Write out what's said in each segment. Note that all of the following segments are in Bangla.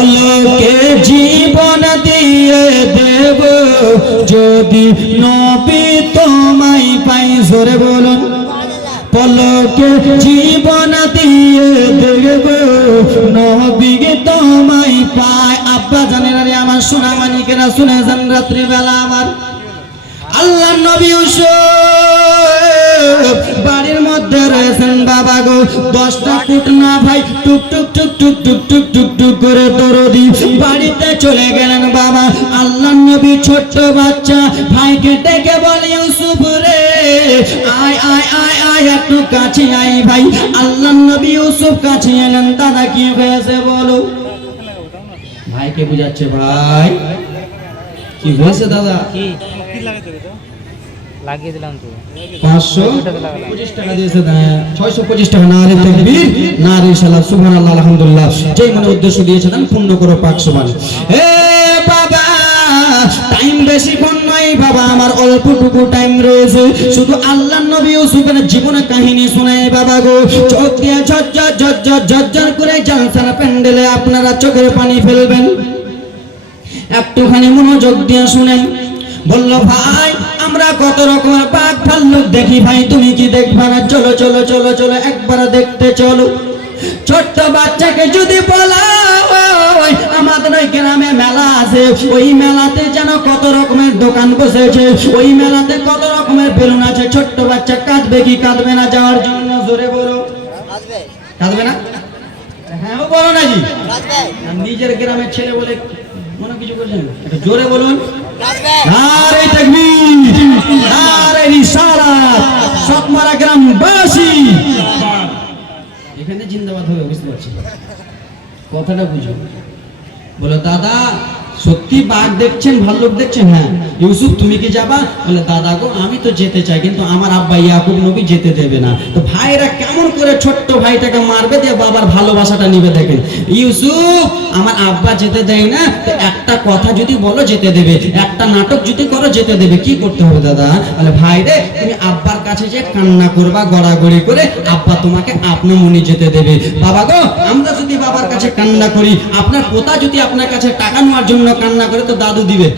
পলকে জীবন দিয়ে দেব যদি নবী তোমায় পাই। জোরে বলুন, পলকে জীবন দিয়ে দেব নবী তোমায় পাই। আব্বা জানেন রে আমার সোনা মানিকেরা, শুনে যান রাত্রি বেলা আমার আল্লাহ নবী ইউসুফ বাড়ির মধ্যে রয়েছেন। বাবা গো 10টা ফুট না ভাই টুক টুক টুক টুক টুক টুক টুক টুক করে দরদি বাড়িতে চলে গেলেন। বাবা আল্লাহ নবী ছোট্ট বাচ্চা ভাইকে ডেকে বলে, ইউসুফ রে আয় আয় আয় আয় একটু কাছে আয় ভাই। আল্লাহ নবী ইউসুফ কাছে এলেন। দাদা কি হয়েছে বলো? ভাইকে বুঝাচ্ছে, ভাই কি হয়েছে দাদা? লাগিয়ে দিলাম তো 525 টাকা দিয়েছে, 625 টাকা। নারে তাকবীর, নারে সালাত, সুবহানাল্লাহ, আলহামদুলিল্লাহ। যেই মনে উদ্দেশ্য দিয়েছে দেন, পূর্ণ করো পাক সুবহান। হে বাবা টাইম বেশি কোন নাই বাবা, আমার অল্পটুকু টাইম রয়েছে। শুধু আল্লাহর নবী ইউসুফের জীবনের কাহিনী শোনাই বাবা গো। চোখ দিয়ে ঝরঝর ঝরঝর ঝরঝর করে জালসার প্যান্ডেলে আপনারা চোখের পানি ফেলবেন। একটুখানি মনোযোগ দিয়ে শুনেন। বলল, ভাই আমরা কত রকমের বাঘ ভাল্লুক দেখি ভাই, তুমি কি দেখবা না? চলো চলো চলো চলো একবার দেখতে চলো। ছোট্ট বাচ্চাকে যদি বলা আমাদের ওই গ্রামে মেলা আছে, ওই মেলাতে যেন কত রকমের দোকান বসেছে, ওই মেলাতে কত রকমের বেলুন আছে, ছোট্ট বাচ্চা কাঁদবে কি কাঁদবে না যাওয়ার জন্য? জোরে বলো, কাঁদবে না? হ্যাঁ বলো নাকি? নিজের গ্রামের ছেলে বলে মনে কিছু করছেন? একটু জোরে বলুন। নারে তাকবীর, নারে রিসালাত, সতমারা গ্রামবাসী এখানে জিন্দাবাদ হবে, বুঝতে পারছি কথাটা বুঝো। বলো, দাদা সত্যি বাঘ দেখছেন, ভাল্লুক দেখছেন? হ্যাঁ। ইউসুফ তুমি কি যাবা? বলে, দাদা গো আমি তো যেতে চাই, কিন্তু আমার আব্বা ইয়াকুব নবী যেতে দেবে না। তো ভাইরা কেমন করে ছোট্ট ভাইটাকে মারবে, দিয়ে বাবার ভালোবাসাটা নিবে। দেখেন ইউসুফ, আমার আব্বা যেতে দেয় না, তো একটা কথা যদি বলো যেতে দেবে, একটা নাটক যদি করো যেতে দেবে। কি করতে হবে দাদা? বলে, ভাই রে তুমি আব্বার কাছে যে কান্না করবা গড়াগড়ি করে, আব্বা তোমাকে আপনি মনে যেতে দেবে। বাবা গো আমরা যদি বাবার কাছে কান্না করি, আপনার পোতা যদি আপনার কাছে টাকা নেওয়ার জন্য কান্না করে, তো দাদু দিবে,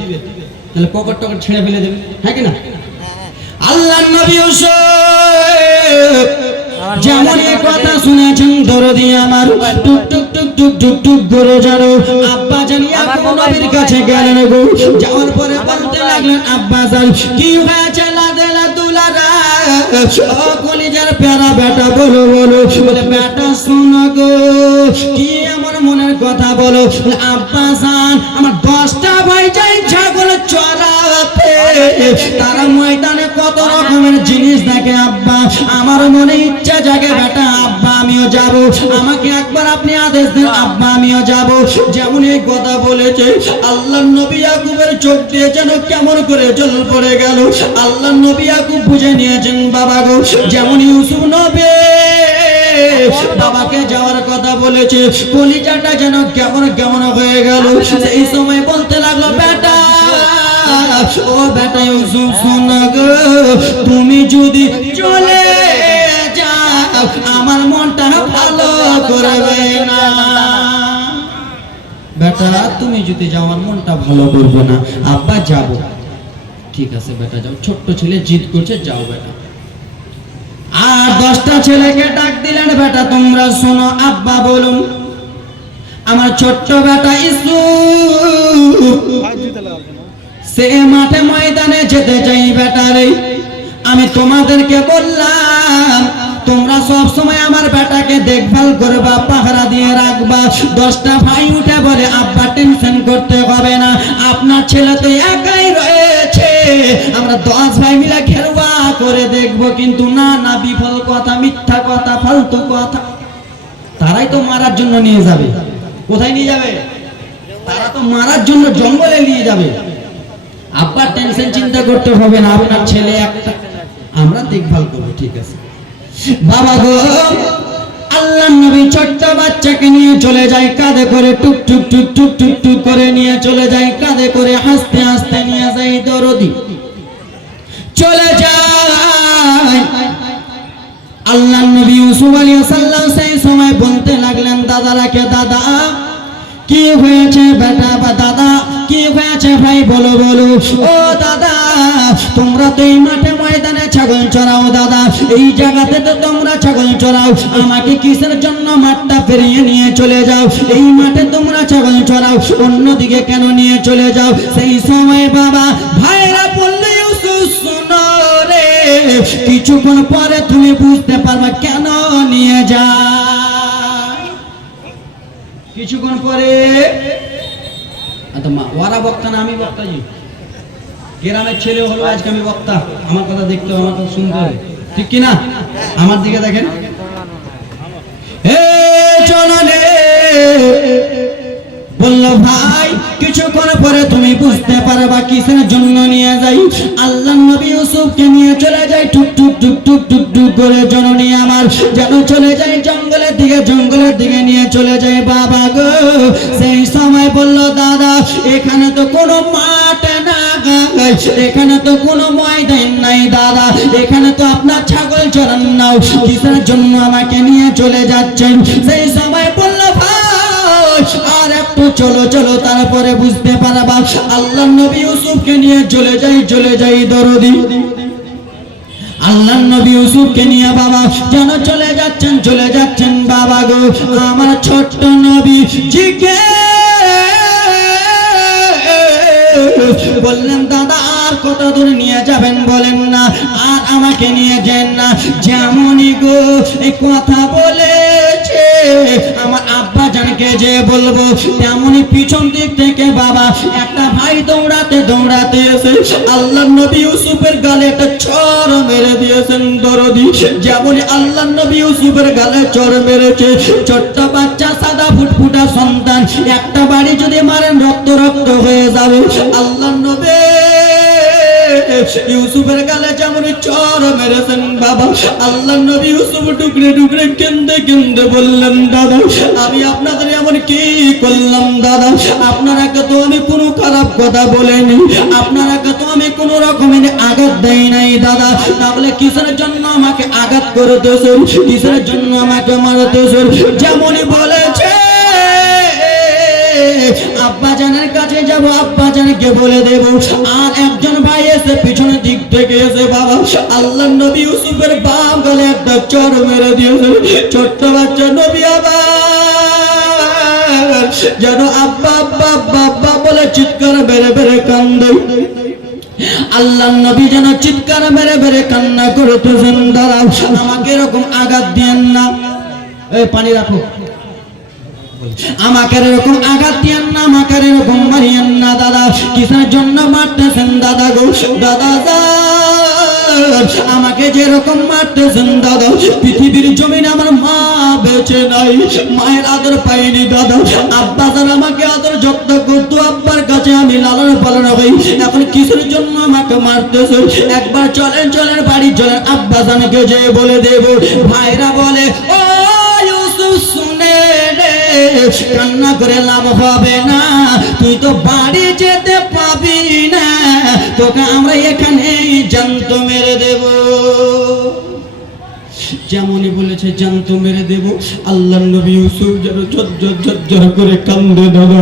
তাহলে পকেট টকেট ছেড়ে ফেলে দেবে, হ্যাঁ কি না? আল্লাহর নবী ইউসুফ যেমন এই কথা শুনেছেন দরদি আমার টুক টুক টুক টুক টুক টুক করে জানো আব্বা জানি ইয়াকুব নবীর কাছে গেলেন গো। যাওয়ার পরে বলতে লাগলেন, আব্বা জান কি হয়েছে লাদেলা দুলারা? ও কলিজার প্যারা বেটা বলো বলো। বলে, বেটা শোনো গো, কি আমার মনের কথা বলো। আব্বা জান আমার 10টা ভাই যাই ছাগল চড়াতে, তারা ময়দানে কত রকমের জিনিস দেখে আব্বা, আমার মনে ইচ্ছা জাগে বেটা আব্বা আমিও যাব, আমাকে একবার আপনি আদেশ দেন আব্বা আমিও যাব। যেমন এই কথা বলেছে, আল্লাহর নবী ইয়াকুবের চোখ দিয়ে যেন কেমন করে জল পড়ে গেল। আল্লাহর নবী ইয়াকুব বুঝে নিয়েছেন বাবা গো, যেমন ইউসুফ নবী বাবাকে যাওয়ার কথা বলেছে, কলিজাটা যেন কেমন কেমন হয়ে গেল। এই সময় বলতে লাগলো, বেটা ও বেটা ইউসুফ শোনো গো, তুমি যদি চলে যাও আমার মনটা ভালো করবে না। বেটা তুমি যদি যাও আমার মনটা ভালো করবে না। আব্বা যাব। ঠিক আছে বেটা যাও, ছোট্ট ছেলে জিদ করছে, যাও বেটা। আর 10টা ছেলেকে ডাক দিলেন, বেটা তোমরা শোনো, আব্বা বলুন আমার ছোট্ট বেটা ইউসুফ সে মাঠে ময়দানে যেতে চাই। বেটা রে আমি তোমাদেরকে বললাম তোমরা সব সময় আমার বেটাকে দেখভাল করবা, পাহারা দিয়ে রাখবা। 10টা ভাই উঠে বলে, আব্বা টেনশন করতে হবে না, আপনার ছেলে তো একাই রয়েছে, আমরা 10 ভাই মিলে খেলবা করে দেখবো। কিন্তু না না, বিফল কথা, মিথ্যা কথা, ফালতু কথা। তারাই তো মারার জন্য নিয়ে যাবে। কোথায় নিয়ে যাবে? তারা তো মারার জন্য জঙ্গলে নিয়ে যাবে। আব্বা টেনশন চিন্তা করতে হবে না, আপনার ছেলে একটা, আমরা দেখভাল করবো। ঠিক আছে বাবা গো। আল্লাহর নবী ছোট্ট বাচ্চাকে নিয়ে চলে যায় কাঁধে করে, টুক টুক টুক টুক টুক টুক করে নিয়ে চলে যায় কাঁধে করে, হাসতে হাসতে নিয়ে যায় দরদি চলে যায়। আল্লাহর নবী ইউসুফ আলাইহিস সালাম সেই সময় বলতে লাগলেন দাদারাকে, দাদা কি হয়েছে বেটা বা দাদা, কি হয়েছে ভাই বলো বলো। ও দাদা, তোমরা তো এই মাঠে ময়দানে ছাগল চড়াও দাদা, এই জায়গাতে তো তোমরা ছাগল চড়াও, আমাকে কিসের জন্য মাঠটা পেরিয়ে নিয়ে চলে যাও? এই মাঠে তোমরা ছাগল চড়াও, অন্যদিকে কেন নিয়ে চলে যাও? সেই সময় বাবা ভাইরা বললে, ইউসুফ শোনো রে, কিছুক্ষণ পরে তুমি বুঝতে পারবে কেন নিয়ে যা। কিছুক্ষণ পরে ওরা বক্তা না আমি বক্তা, জি গ্রামের ছেলে হলো আজকে আমি বক্তা, আমার কথা দেখতে হবে, আমার কথা শুনতে হবে, ঠিক কিনা? আমার দিকে দেখেন। বলল ভাই কিছুক্ষণ পরে তুমি বুঝতে পারবা কিসের জন্য নিয়ে যাই। আল্লাহ নবী ইউসুফকে নিয়ে চলে যায় টুক টুক টুক টুক টুক টুক করে, জননী আমার যেন চলে যায় জঙ্গলের দিকে, জঙ্গলের দিকে নিয়ে চলে যায় বাবা গো। সেই সময় বলল দাদা এখানে তো কোনো মাঠ না, এখানে তো কোনো ময়দান নাই দাদা, এখানে তো আপনার ছাগল চড়ান নাও, কিসের জন্য আমাকে নিয়ে চলে যাচ্ছেন? সেই সময় বলল ভাই আর একটু চলো চলো, তারপরে বুঝতে পারবা। আল্লাহ নবী ইউসুফকে নিয়ে চলে যাই দরদি। আল্লাহ নবী ইউসুফকে নিয়ে বাবা যেন চলে যাচ্ছেন বাবা গো। আমার ছোট্ট নবী জিকে বললেন দাদা আর কত দূর নিয়ে যাবেন বলেন না, আর আমাকে নিয়ে যান না। যেমনই গো এই কথা বলেছে আমার আব্বা জানকে যে বলবো, তেমনই পিছন দিক থেকে বাবা একটা ভাই দৌড়াতে দৌড়াতে এসে আল্লাহ নবী ইউসুফের গালে একটা চড় মেরে দিয়েছেন দরদি। যেমনই আল্লাহ নবী ইউসুফের গালে চড় মেরেছে, ছোট্ট বাচ্চা সাদা ফুটফুটা সন্তান, একটা বাড়ি যদি মারেন রক্ত রক্ত হয়ে যাবে। আল্লাহ নবী ইউসুফের গালে যেমন চড় মেরেছেন বাবা, আল্লাহ নবী ইউসুফ টুকরে টুকরে কেন্দে কেন্দে বললেন দাদা আমি আপনাদের এমন কি করলাম দাদা? আপনারাকে তো আমি কোনো খারাপ কথা বলিনি, আপনারাকে তো আমি কোনো রকমের আঘাত দেই নাই দাদা, তাহলে কিসের জন্য আমাকে আঘাত করতেছেন, কিসের জন্য আমাকে মারতেছেন? যেমনই বলেছে আব্বা জানের কাছে যাব, আব্বা জানকে বলে দেব। আর একজন ভাই এসে পিছনের দিক থেকে এসে বাবা আল্লাহ নবী ইউসুফের বাপ গালে একটা চড় মেরে দিয়েছে। ছোট্ট বাচ্চা নবী আবার যেন আব্বা আব্বা আব্বা আব্বা বলে চিৎকার বেড়ে বেড়ে কান্দে। আল্লাহ নবী যেন চিৎকার মেরে মেরে কান্না করতেছেন দাঁড়া আমাকে এরকম আঘাত দিয়েন না, এই পানি রাখো, আমাকে এরকম আঘাত দিয়েন না, আমাকে এরকম মারিয়েন না দাদা। কিসের জন্য মারতেছেন দাদা গো? দাদা আমাকে যেরকম মারতেছেন দাদা, পৃথিবীর জমিনে আমার মা বেঁচে নাই, মায়ের আদর পাইনি দাদা। আব্বা যান আমাকে আদর যত্ন করতো, আব্বার কাছে আমি লালন পালন হই, এখন কিসের জন্য আমাকে মারতেছেন? একবার চলেন চলেন বাড়ি চলেন, আব্বা জানকে যে বলে দেব। ভাইরা বলে ও ইউসুফ শুনে রে, কান্না করে লাভ হবে না, তুই তো বাড়ি যেতে পাবি না, তোকে আমরা এখানেই জ্যান্ত মেরে দেব। যেমনই বলেছে জ্যান্ত মেরে দেব। আল্লাহ নবী ইউসুফ যেন ঝরঝর ঝরঝর করে কান্দে দাদা।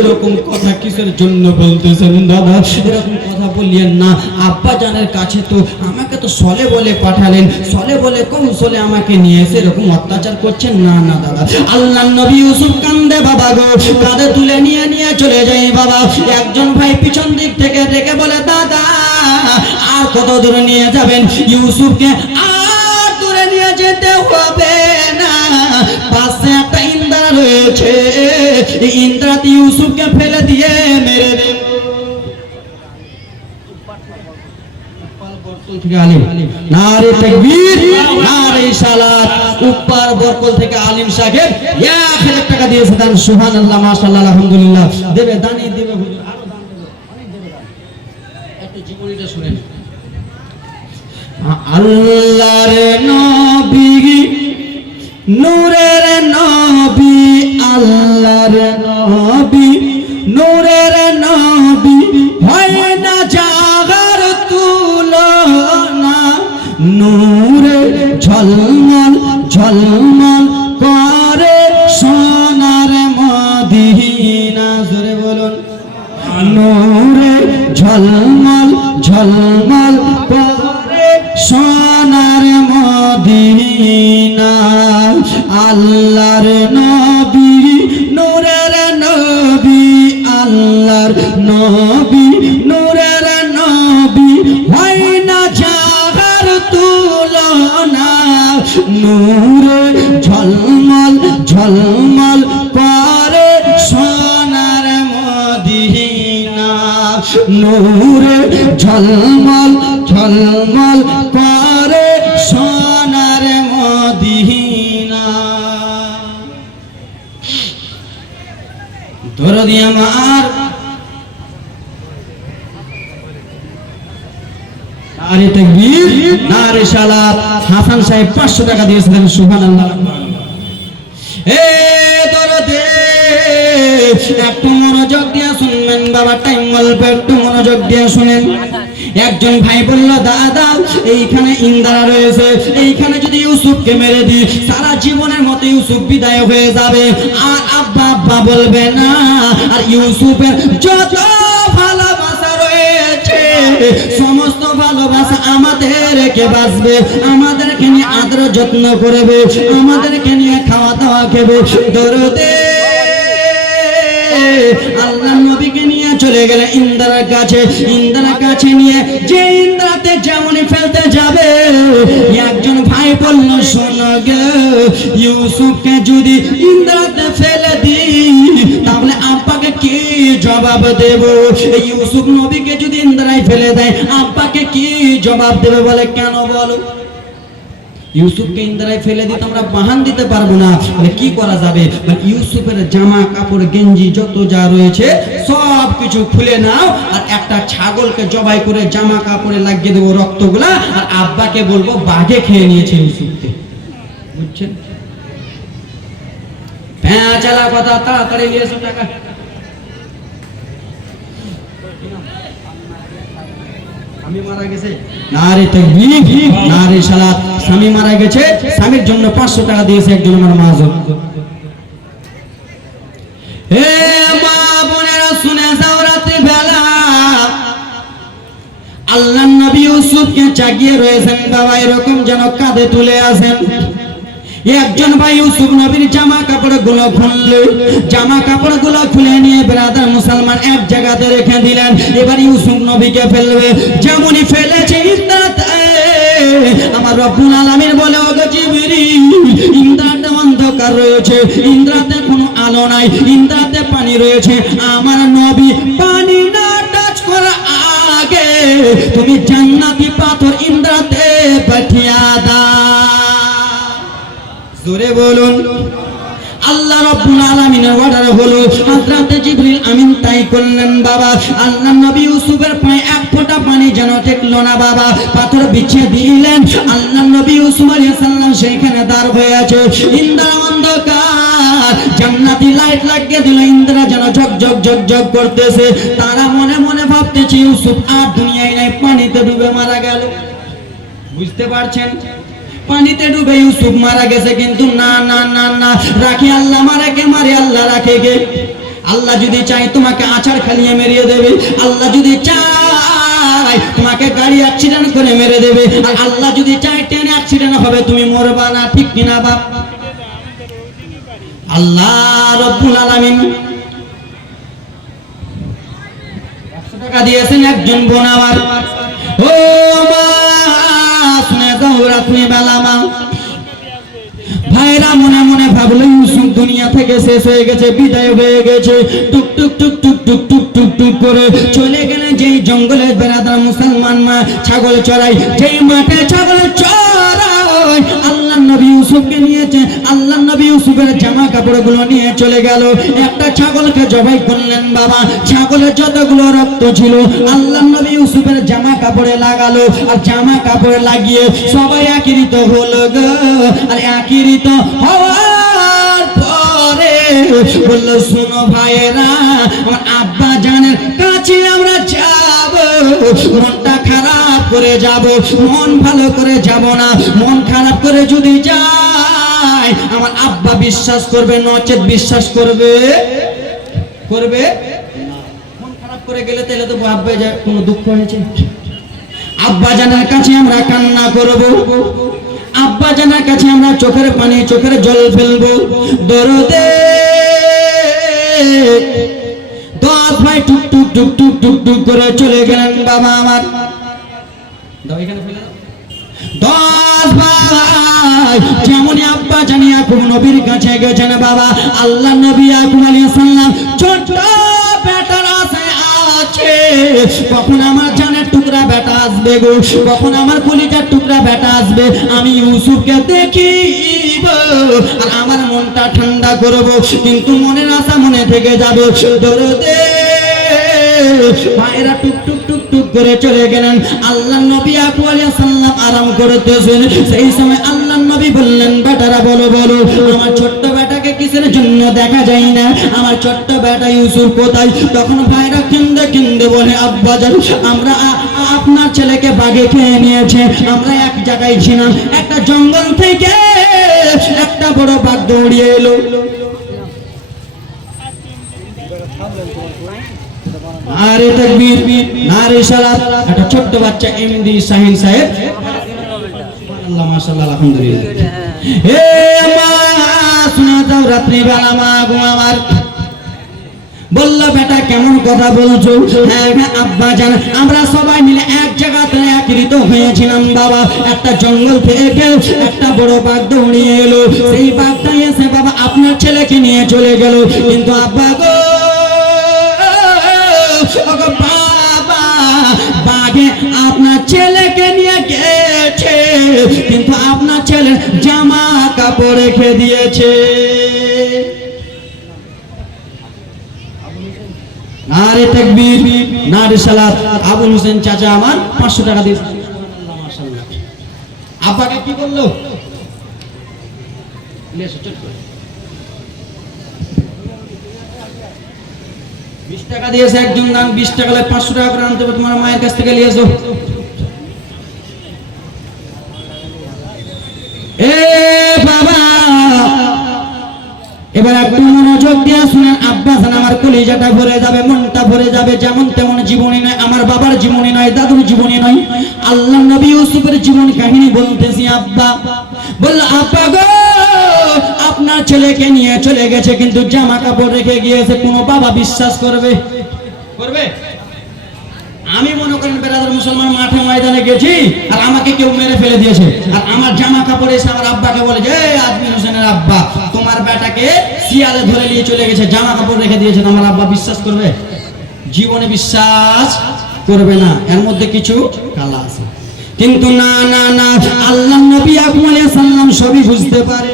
এরকম কথা কিসের জন্য বলতেছেন দাদা? এরকম কথা বলিয়েন না, আব্বা জানের কাছে তো আমাকে তো সলে বলে পাঠালেন, সলে বলে কৌশলে আমাকে নিয়ে এসে এরকম অত্যাচার করছেন না না দাদা। আল্লাহ নবী ইউসুফ কান্দে বাবা গো, কাঁধে তুলে নিয়ে নিয়ে চলে যায় বাবা। একজন ভাই পিছন দিক থেকে ডেকে বলে দাদা আর কত দূরে নিয়ে যাবেন? ইউসুফকে আর দূরে নিয়ে যেতে হবে না, পাশে একটা ইন্দ্রা রয়েছে, এই ইন্দ্রাতে ইউসুফকে ফেলে দিয়ে মেরে দেব। থেকে আলিম নারে তাকবীর নারে সালাত, উপর বরকল থেকে আলিম সাহেব 1000 টাকা দিয়েছে দান। সুবহানাল্লাহ মাশাআল্লাহ আলহামদুলিল্লাহ। দেবে দানি দেবে হুজুর, আরো দান দেবে, অনেক দেবে দান। একটু জীবনীটা শুনেন। আল্লাহর নবী নূরের নবী, আল্লাহর নবী নূরের নবী, হয় না জাগার তুলনা, নূরে ঝলমল ঝলমল করে সোনার মদিনা। না, জোরে বলুন। নূরে ঝলমল ঝলমল করে সোনার মদিনা, আল্লাহর নবী নূরের নবী, আল্লাহর নবী নূরের নবী, হয় না যাহার তুলনা। নূরে ঝলমল ঝলমল করে সোনার মদিনা, নূরে ঝলমল ঝলমল করে সোনার মদিনা। দরদি আমার নারে তাকবীর, নারে সালাত। হাসান সাহেব 500 টাকা দিয়েছিলেন, সুবহানাল্লাহ। এ দরদে একটু মনোযোগ দিয়ে শুনবেন বাবা, টাইম অল্প, একটু মনোযোগ দিয়ে শুনেন। একজন ভাই বলল, দাদা এইখানে ইন্দারা রয়েছে, এইখানে যদি ইউসুফকে মেরে দিই সারা জীবনের মতো ইউসুফ বিদায় হয়ে যাবে, আর আব্বা আব্বা বলবে না। আর ইউসুফের যত ভালোবাসা রয়েছে সমস্ত ভালোবাসা আমাদেরকে বাঁচবে, আমাদেরকে নিয়ে আদর যত্ন করবে, আমাদেরকে নিয়ে খাওয়া দাওয়া খেবে। দরদে আল্লাহ নবীকে নিয়ে চলে গেলে ইন্দ্রার কাছে। ইন্দ্রার কাছে নিয়ে যে ইন্দ্রাতে যেমন ফেলতে যাবে, একজন ভাই বলল, শোনো গে, ইউসুফকে যদি ইন্দ্রাতে ফেলে দিই তাহলে আব্বাকে কি জবাব দেব? ইউসুফ নবীকে যদি ইন্দ্রায় ফেলে দেয় আব্বাকে কি জবাব দেবে? বলে, কেন বলো? ইউসুফকে ইন্দ্রায় ফেলে দিতে আমরা বাহান দিতে পারবো না, মানে কি করা যাবে? মানে ইউসুফের জামা কাপড় গেঞ্জি যত যা রয়েছে সব কিছু খুলে নাও, আর একটা ছাগলকে জবাই করে জামা কাপড়ে লাগিয়ে দেবো রক্তগুলা, আর আব্বাকে বলবো বাঘে খেয়ে নিয়েছে ইউসুফকে। বুঝছেন? চালা কথা, তাড়াতাড়ি নিয়ে এসো টাকা। স্বামী মারা গেছে, নারে তাকবীর, নারে সালাত। স্বামী মারা গেছে, স্বামীর জন্য 500 টাকা দিয়েছে একজন আমার মাঝে। হে মা বোনেরা শুনে যাও, রাতে বেলা আল্লাহর নবী ইউসুফকে জাগিয়ে রয়েছেন বাবা, এরকম যেন কাঁধে তুলে আসেন। একজন ভাই ইউসুফ নবীর জামা কাপড় গুলো খুললে, জামা কাপড় গুলো খুলে নিয়ে ব্রাদার মুসলমান এক জায়গাতে রেখে দিলেন। এবার ইউসুফ নবীকে ফেলবে, যেমনই ফেলেছে আমার রব্বুল আলামিন বলে, ওগো জিবরিল, ইন্দ্রাতে অন্ধকার রয়েছে, ইন্দ্রাতে কোনো আলো নাই, ইন্দ্রাতে পানি রয়েছে, আমার নবী পানি না টাচ করার আগে তুমি জান্নাতি পাথর ইন্দ্রাতে পাঠিয়ে দাও। জোরে বলুন। আল্লাহ রাব্বুল আলামিনের অর্ডার হলো, হযরতে জিবরিল আমিন তাই করলেন বাবা। আল্লাহ নবী ইউসুফের পায়ে এক ফোঁটা পানি যেন ঠেকলো না বাবা, পাথর বিছিয়ে দিলেন। আল্লাহ নবী ইউসুফ আলাইহিস সালাম সেইখানে দাঁড় হয়ে আছে, ইন্দ্রা অন্ধকার, জান্নাতি লাইট লাগিয়ে দিল, ইন্দ্রা যেন ঝকঝক ঝকঝক করতেছে। তারা মনে মনে ভাবতেছে ইউসুফ আর দুনিয়ায় নাই, পানিতে ডুবে মারা গেল। বুঝতে পারছেন? পানিতে ডুবে ইউসুফ মারা গেছে, কিন্তু না না না না, রাখি আল্লাহ মারে কে মারে আল্লাহ রাখে গে। আল্লাহ যদি চাই তোমাকে আছাড় খালিয়ে মেরিয়ে দেবে, আল্লাহ যদি চাই তোমাকে গাড়ি অ্যাক্সিডেন্ট করে মেরে দেবে, আর আল্লাহ যদি চাই ট্রেনে অ্যাক্সিডেন্ট হবে, তুমি মরবা না, ঠিক কিনা বাপ? আল্লাহ রব্বুল আলামিন 100 টাকা দিয়েছেন একজন বোন আমার। ও মা শুনে যাও, রাত্রি বেলা মা ভাইরা মনে মনে ভাবলো ইউসুফ দুনিয়া থেকে শেষ হয়ে গেছে, বিদায় হয়ে গেছে। টুক টুক টুক টুক টুক টুক টুক টুক করে চলে গেলে যেই জঙ্গলে বেড়াদার মুসলমান মা ছাগল চড়াই, যেই মাঠে ছাগল চড়াই, আল্লাহ নবী ইউসুফকে নিয়েছে। আল্লাহ নবী ইউসুফের জামা কাপড় গুলো নিয়ে চলে গেল, একটা ছাগলকে জবাই করলেন বাবা। ছাগলের যতগুলো রক্ত ছিল আল্লাহ নবী ইউসুফের জামা কাপড়ে লাগালো, আর জামা কাপড়ে লাগিয়ে সবাই একীরিত হলো গো। আর একীরিত হওয়ার পরে বলল, শোনো ভাইয়েরা, আমার আব্বা জানের কাছে আমরা যাব, মনটা খারাপ করে যাব, মন ভালো করে যাব না। মন খারাপ করে যদি যাই আমার আব্বা বিশ্বাস করবে, নচেত বিশ্বাস করবে করবে না। মন খারাপ করে গেলে তাহলে তো ভাববে যে কোনো দুঃখ হয়েছে। আব্বা জানার কাছে আমরা কান্না করব, আব্বা জানার কাছে আমরা চোখের পানি চোখের জল ফেলবো। দরদে 10 ভাই টুক টুক টুক টুক টুক টুক করে চলে গেলেন বাবা আমার। দাও এখানে ফেলে দাও। 10 ভাই যেমন আব্বা জানি ইয়াকুব নবীর কাছে গেছেন বাবা। আল্লাহ নবী ইয়াকুব আলাইহিস সালাম ছোট বেটার আশায় আছে কখন আমার জানের টুকরা বেটা আসবে গো, কখন আমার কলিজার টুকরা বেটা আসবে, আমি ইউসুফকে দেখিব আর আমার মনটা ঠান্ডা করব। কিন্তু মনের আশা মনে থেকে যাবে। দরদে ভাইরা টুক টুক টুক টুক করে চলে গেলেন। আল্লাহ নবী ইয়াকুব আলাইহিস সালাম আরাম করতেছেন। সেই সময় আল্লাহ নবী বললেন, বেটারা বলো বলো আমার ছোট্ট বেটাকে কিসের জন্য দেখা যায় না, আমার ছোট্ট বেটা ইউসুফ কোথায়? তখন ভাইরা কেন্দে কেন্দে বলে, আব্বাজান আমরা আপনার ছেলেকে বাঘে খেয়ে নিয়েছে, আমরা এক জায়গায় ছিলাম, একটা জঙ্গল থেকে একটা বড় বাঘ দৌড়িয়ে এলো। আরে তাকবীর, নারে সালাত। একটা ছোট্ট বাচ্চা এমডি শাহিন সাহেব, আল্লাহ মাশাআল্লাহ আলহামদুলিল্লাহ। হে মা শোনা দাও রাত্রি বেলা মা গো আমার। বললো বেটা কেমন কথা বলছো? হ্যাঁ আব্বা জান আমরা সবাই মিলে এক জায়গাতে একত্রিত হয়েছিলাম বাবা। একটা জঙ্গল থেকে একটা বড় বাঘ দৌড়িয়ে এলো। সেই বাঘটা এসে বাবা আপনার ছেলেকে নিয়ে চলে গেল। কিন্তু আব্বা গো বাবা বাঘে আপনার ছেলেকে নিয়ে গেছে, কিন্তু আপনার ছেলের জামা কাপড় রেখে দিয়েছে। নারে তাকবীর, নারে সালাত। আবুল হোসেন চাচা আমার 500 টাকা দিয়ে সুবহানাল্লাহ মাশাআল্লাহ। আব্বাকে কি বললো? লেসো চট করে 20 টাকা দিয়েছে একজন, দাম 20 টাকা লাগে 500 টাকা করে আনতে হবে তোমার মায়ের কাছ থেকে নিয়ে এসো। এ বাবা এবার একটু মনোযোগ দিয়ে শুনেন। আব্বা জান আমার কলিজাটা ভরে যাবে, মনটা ভরে যাবে। যেমন তেমন জীবনী নয়, আমার বাবার জীবনী নয়, দাদুর জীবনী নয়, আল্লাহ নবী ইউসুফের জীবন কাহিনী বলতেছি। আব্বা বলল, আব্বা গো আপনার ছেলেকে নিয়ে চলে গেছে, কিন্তু জামা কাপড় রেখে গিয়েছে। কোনো বাবা বিশ্বাস করবে? করবে? আমি মনে করেন বেরাদার মুসলমান মাঠে ময়দানে গেছি আর আমাকে কেউ মেরে ফেলে দিয়েছে, আর আমার জামা কাপড় এসে আমার আব্বাকে বলে যে আজমির হোসেনের আব্বা তোমার বেটাকে শিয়ালে ধরে নিয়ে চলে গেছে, জামা কাপড় রেখে দিয়েছে, আমার আব্বা বিশ্বাস করবে? জীবনে বিশ্বাস করবে না। এর মধ্যে কিছু কালা আছে। কিন্তু না না না, আল্লাহ নবী ইয়াকুব আলাইহিস সালাম সবই বুঝতে পারে।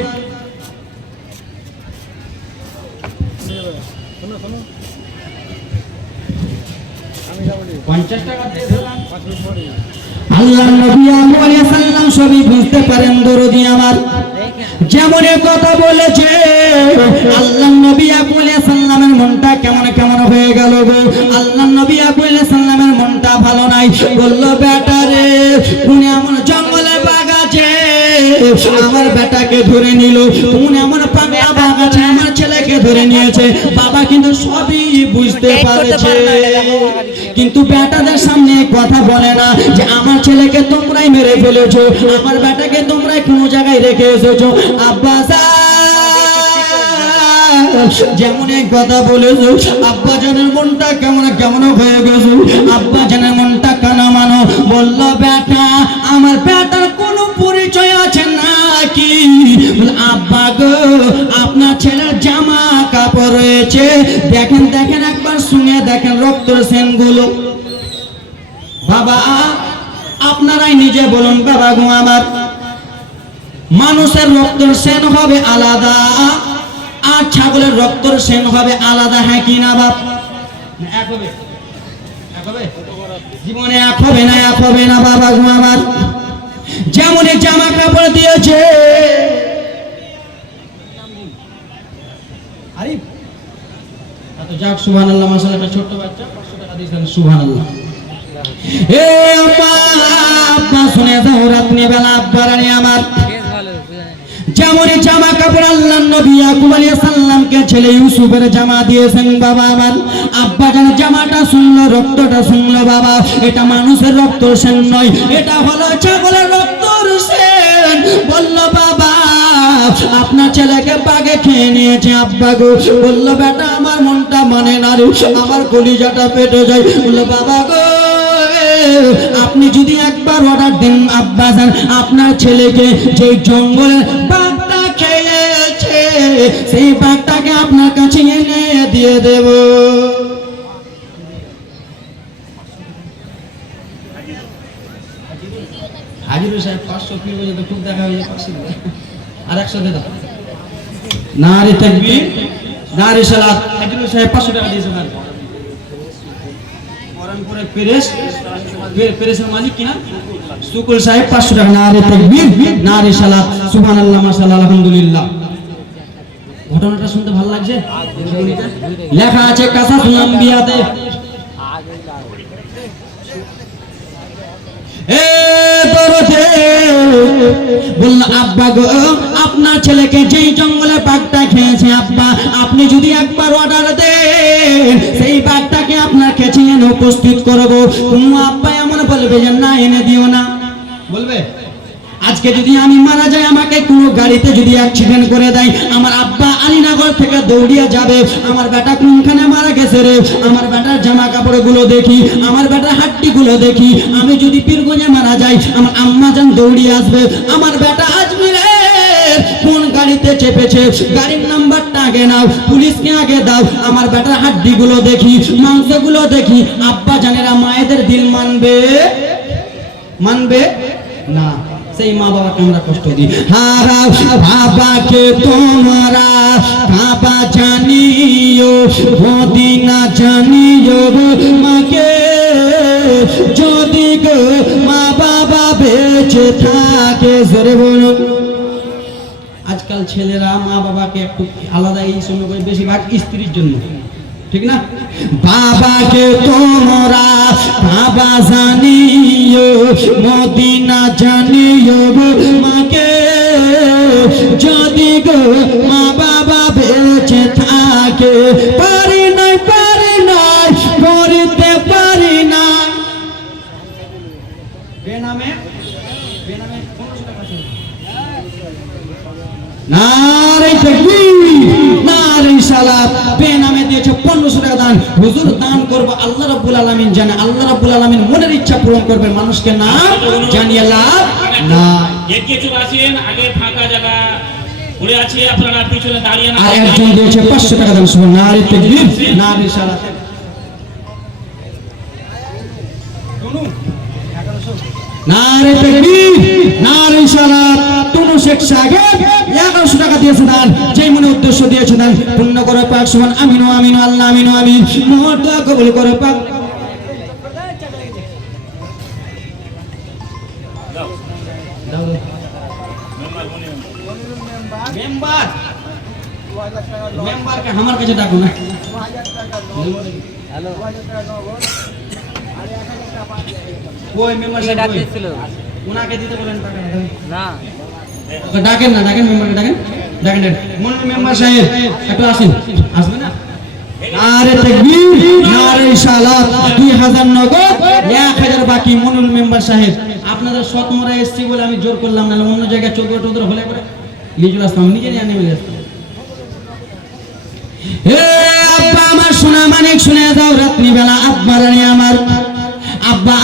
আল্লাহ নবী ইয়াকুব আলাইহিস সালাম সবই বুঝতে পারেন। দরদি আমার যেমন কথা বলেছে, আল্লাহ নবী ইয়াকুব আলাইহিস সালামের মনটা কেমন কেমন হয়ে গেল গো। আল্লাহ নবী ইয়াকুব আলাইহিস সালামের মনটা ভালো নাই। বলল, বেটা রে কোন এমন জঙ্গলে বাঘ আছে আমার বেটাকে ধরে নিল, কোন এমন পাগলা বাঘ আছে আমার ছেলেকে ধরে নিয়েছে। বাবা কিন্তু সবই বুঝতে পারছে, কিন্তু বেটাদের সামনে কথা বলে না যে আমার ছেলেকে তোমরাই মেরে ফেলেছো, আমার বেটাকে তোমরাই কোন জায়গায় রেখে এসেছো। আব্বা যেমন এই কথা বলেছো, আব্বা জানের মনটা কেমন কেমন হয়ে গেছে। আব্বা জানের মনটা কানা মানো। বলল, বেটা আমার বেটার কোনো পরিচয় আছে নাকি? আব্বা গো আপনার ছেলের জামা কাপড় রয়েছে, দেখেন দেখেন একবার শুনে দেখেন রক্তের সেনগুলো। বাবা আপনারাই নিজে বলুন বাবা গো আমার, মানুষের রক্তের সেন হবে আলাদা আর ছাগলের রক্তের সেন হবে আলাদা, হ্যাঁ কি না বাপ? এক হবে? এক হবে? জীবনে এক হবে না, এক হবে না বাবা গো আমার। যেমন জামা কাপড় দিয়েছে, আরে তো যাক সুবহানাল্লাহ মাশাআল্লাহ। একটা ছোট্ট বাচ্চা 500 টাকা দিয়েছেন, সুবহানাল্লাহ। এ আব্বা আব্বা শুনে যাও রাত্রি বেলা আব্বা রানী আমার যেমন জামা কাপড় আল্লাহর নবী ইয়াকুব আলাইহিস সালামকে ছেলে ইউসুফের জামা দিয়েছেন বাবা আমার, আব্বা জান জামাটা শুনলো, রক্তটা শুনলো বাবা, এটা মানুষের রক্ত সেন নয়, এটা হলো ছাগলের রক্তর সেন। বললো বাবা আপনার ছেলেকে বাগে খেয়ে নিয়েছে আব্বা গো। বললো বেটা আমার মনটা মানে না রে, আমার কলিজাটা পেটে যায়। বললো বাবা গো আপনি যদি একবার অর্ডার দেন আব্বা জান, আপনার ছেলেকে যে জঙ্গলের বাঘটা খেয়েছে সেই বাঘটাকে আপনার কাছে এনে দিয়ে দেব। হাজির সাহেব 500 ফির পর্যন্ত খুব দেখা হয়ে যায়, 500 আর 100 দে দাও। নারে তাকবীর, নারে সালাত। হাজির সাহেব 500 টাকা দিয়েছেন। আর পরানপুরের প্রেসের মালিক কি না, সুকুল সাহেব 500 টাকা। নারে তাকবীর, নারে সালাত, সুবহানাল্লাহ, মাশাআল্লাহ, আলহামদুলিল্লাহ। ঘটনাটা শুনতে ভালো লাগছে। লেখা আছে কাসাসুল আম্বিয়াতে, বলল আব্বা গো আপনার ছেলেকে যেই জঙ্গলে বাঘটা খেয়েছে আব্বা, আপনি যদি একবার অর্ডার দেন সেই বাঘটাকে আপনার কাছে এনে উপস্থিত করবো। কোনো আব্বা এমন বলবে যে না এনে দিও না, বলবে? আজকে যদি আমি মারা যাই, আমাকে কোনো গাড়িতে যদি অ্যাক্সিডেন্ট করে দেয়, আমার আব্বা আলীনগর থেকে দৌড়িয়ে যাবে, আমার বেটা কোনখানে মারা গেছে রে, আমার বেটার জামা কাপড়গুলো দেখি, আমার বেটার হাড্ডিগুলো দেখি। আমি যদি পীরগঞ্জে মারা যাই, আমার আম্মা জান দৌড়িয়ে আসবে, আমার বেটা আজমিরে কোন গাড়িতে চেপেছে, গাড়ির নাম্বারটা আগে নাও, পুলিশকে আগে দাও, আমার বেটার হাড্ডিগুলো দেখি, মাংসগুলো দেখি। আব্বা জানেরা মায়েদের দিল মানবে? মানবে না। সেই মা বাবাকে আমরা কষ্ট দিই। হারা বাবাকে তোমরা বাবা জানিও, মদিনা জানিও মাকে, যদি গো মা বাবা বেঁচে থাকে। জোরে বলুন। আজকাল ছেলেরা মা বাবাকে একটু আলাদা এই সময় করে, বেশিরভাগ স্ত্রীর জন্য, ঠিক না? বাবাকে তোমরা বাবা জানিও, মদিনা জানিও মাকে, যদি গো মা বাবা বেঁচে থাকে। পারি নাই করিতে পারি না। বেনামে নারে তাকবীর, নারে সালাত। বেনামে দিয়েছে 1500 টাকা দান। হুজুর দান করব আল্লাহ রাব্বুল আলামিন জানে, আল্লাহ রাব্বুল আলামিন মনের ইচ্ছা পূরণ করবেন, মানুষকে না জানিয়ে লাভ না। এদিকে চলে আসেন, আগে ফাঁকা জায়গা পড়ে আছে, আপনারা পিছনে দাঁড়িয়ে না। আর একজন দিয়েছে 500 টাকা দান। শুনুন, নারে তাকবীর, নারে সালাত। নারে তাকবীর, নারে সালাত। টুনু শেখ সাহেব 1100 টাকা দিয়েছে দান। যেই মনে উদ্দেশ্য দিয়েছে দান পূর্ণ করে পাক। সুবহান আমিন ও আমিন, আল্লাহ আমিন ও আমিন। মোহর দোয়া কবুল করে পাক। মেম্বারকে আমার কাছে ডাকো না। হ্যালো, ওই মেম্বার সাহেব ডাকতেছিল, উনাকে দিতে বলেন টাকা না। ডাকেন না, ডাকেন মেম্বারকে, ডাকেন ডাকেন ডাকেন। মনে মেম্বার সাহেব একটু আসেন, আসবে না? নারে তাকবীর, নারে সালাত। 2000 নগদ, 1000 বাকি। মনুল মেম্বার সাহেব আপনাদের সৎ মরা এসছি বলে আমি জোর করলাম, না অন্য জায়গায় 14 হলে করে লিজুল আসলাম, নিজে নিয়ে নেমে আসতাম। হে আব্বা আমার সোনা মানিক, শুনে দাও রাত্রিবেলা আব্বা রানী আমার। আব্বা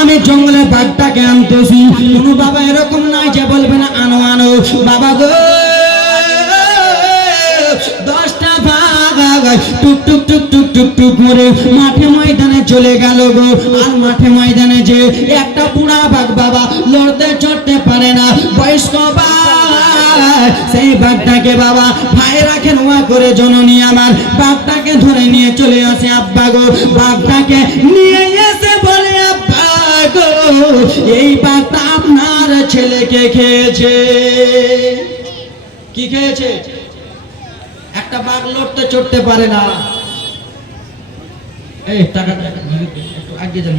আমি জঙ্গলে বাঘটাকে আনতেছি। কোনো বাবা এরকম নাই যে বলবে না আনো আনো। বাবা গো 10টা বাঘ টুক টুক টুক টুক টুক টুক করে মাঠে ময়দানে চলে গেল গো। আর মাঠে ময়দানে যে একটা বুড়া বাঘ বাবা লড়তে চড়তে পারে না, বয়স্ক বাঘ, সেই বাঘটাকে বাবা ভাই রাখেন ওয়া করে জননী আমার, বাঘটাকে ধরে নিয়ে চলে আসে আব্বা গো। বাঘটাকে নিয়ে এসে বলে আব্বা গো এই বাঘটা আপনার ছেলেকে খেয়েছে। কি খেয়েছে? একটা বাঘ লড়তে চড়তে পারে না। এই টাকা একটু আগে যান,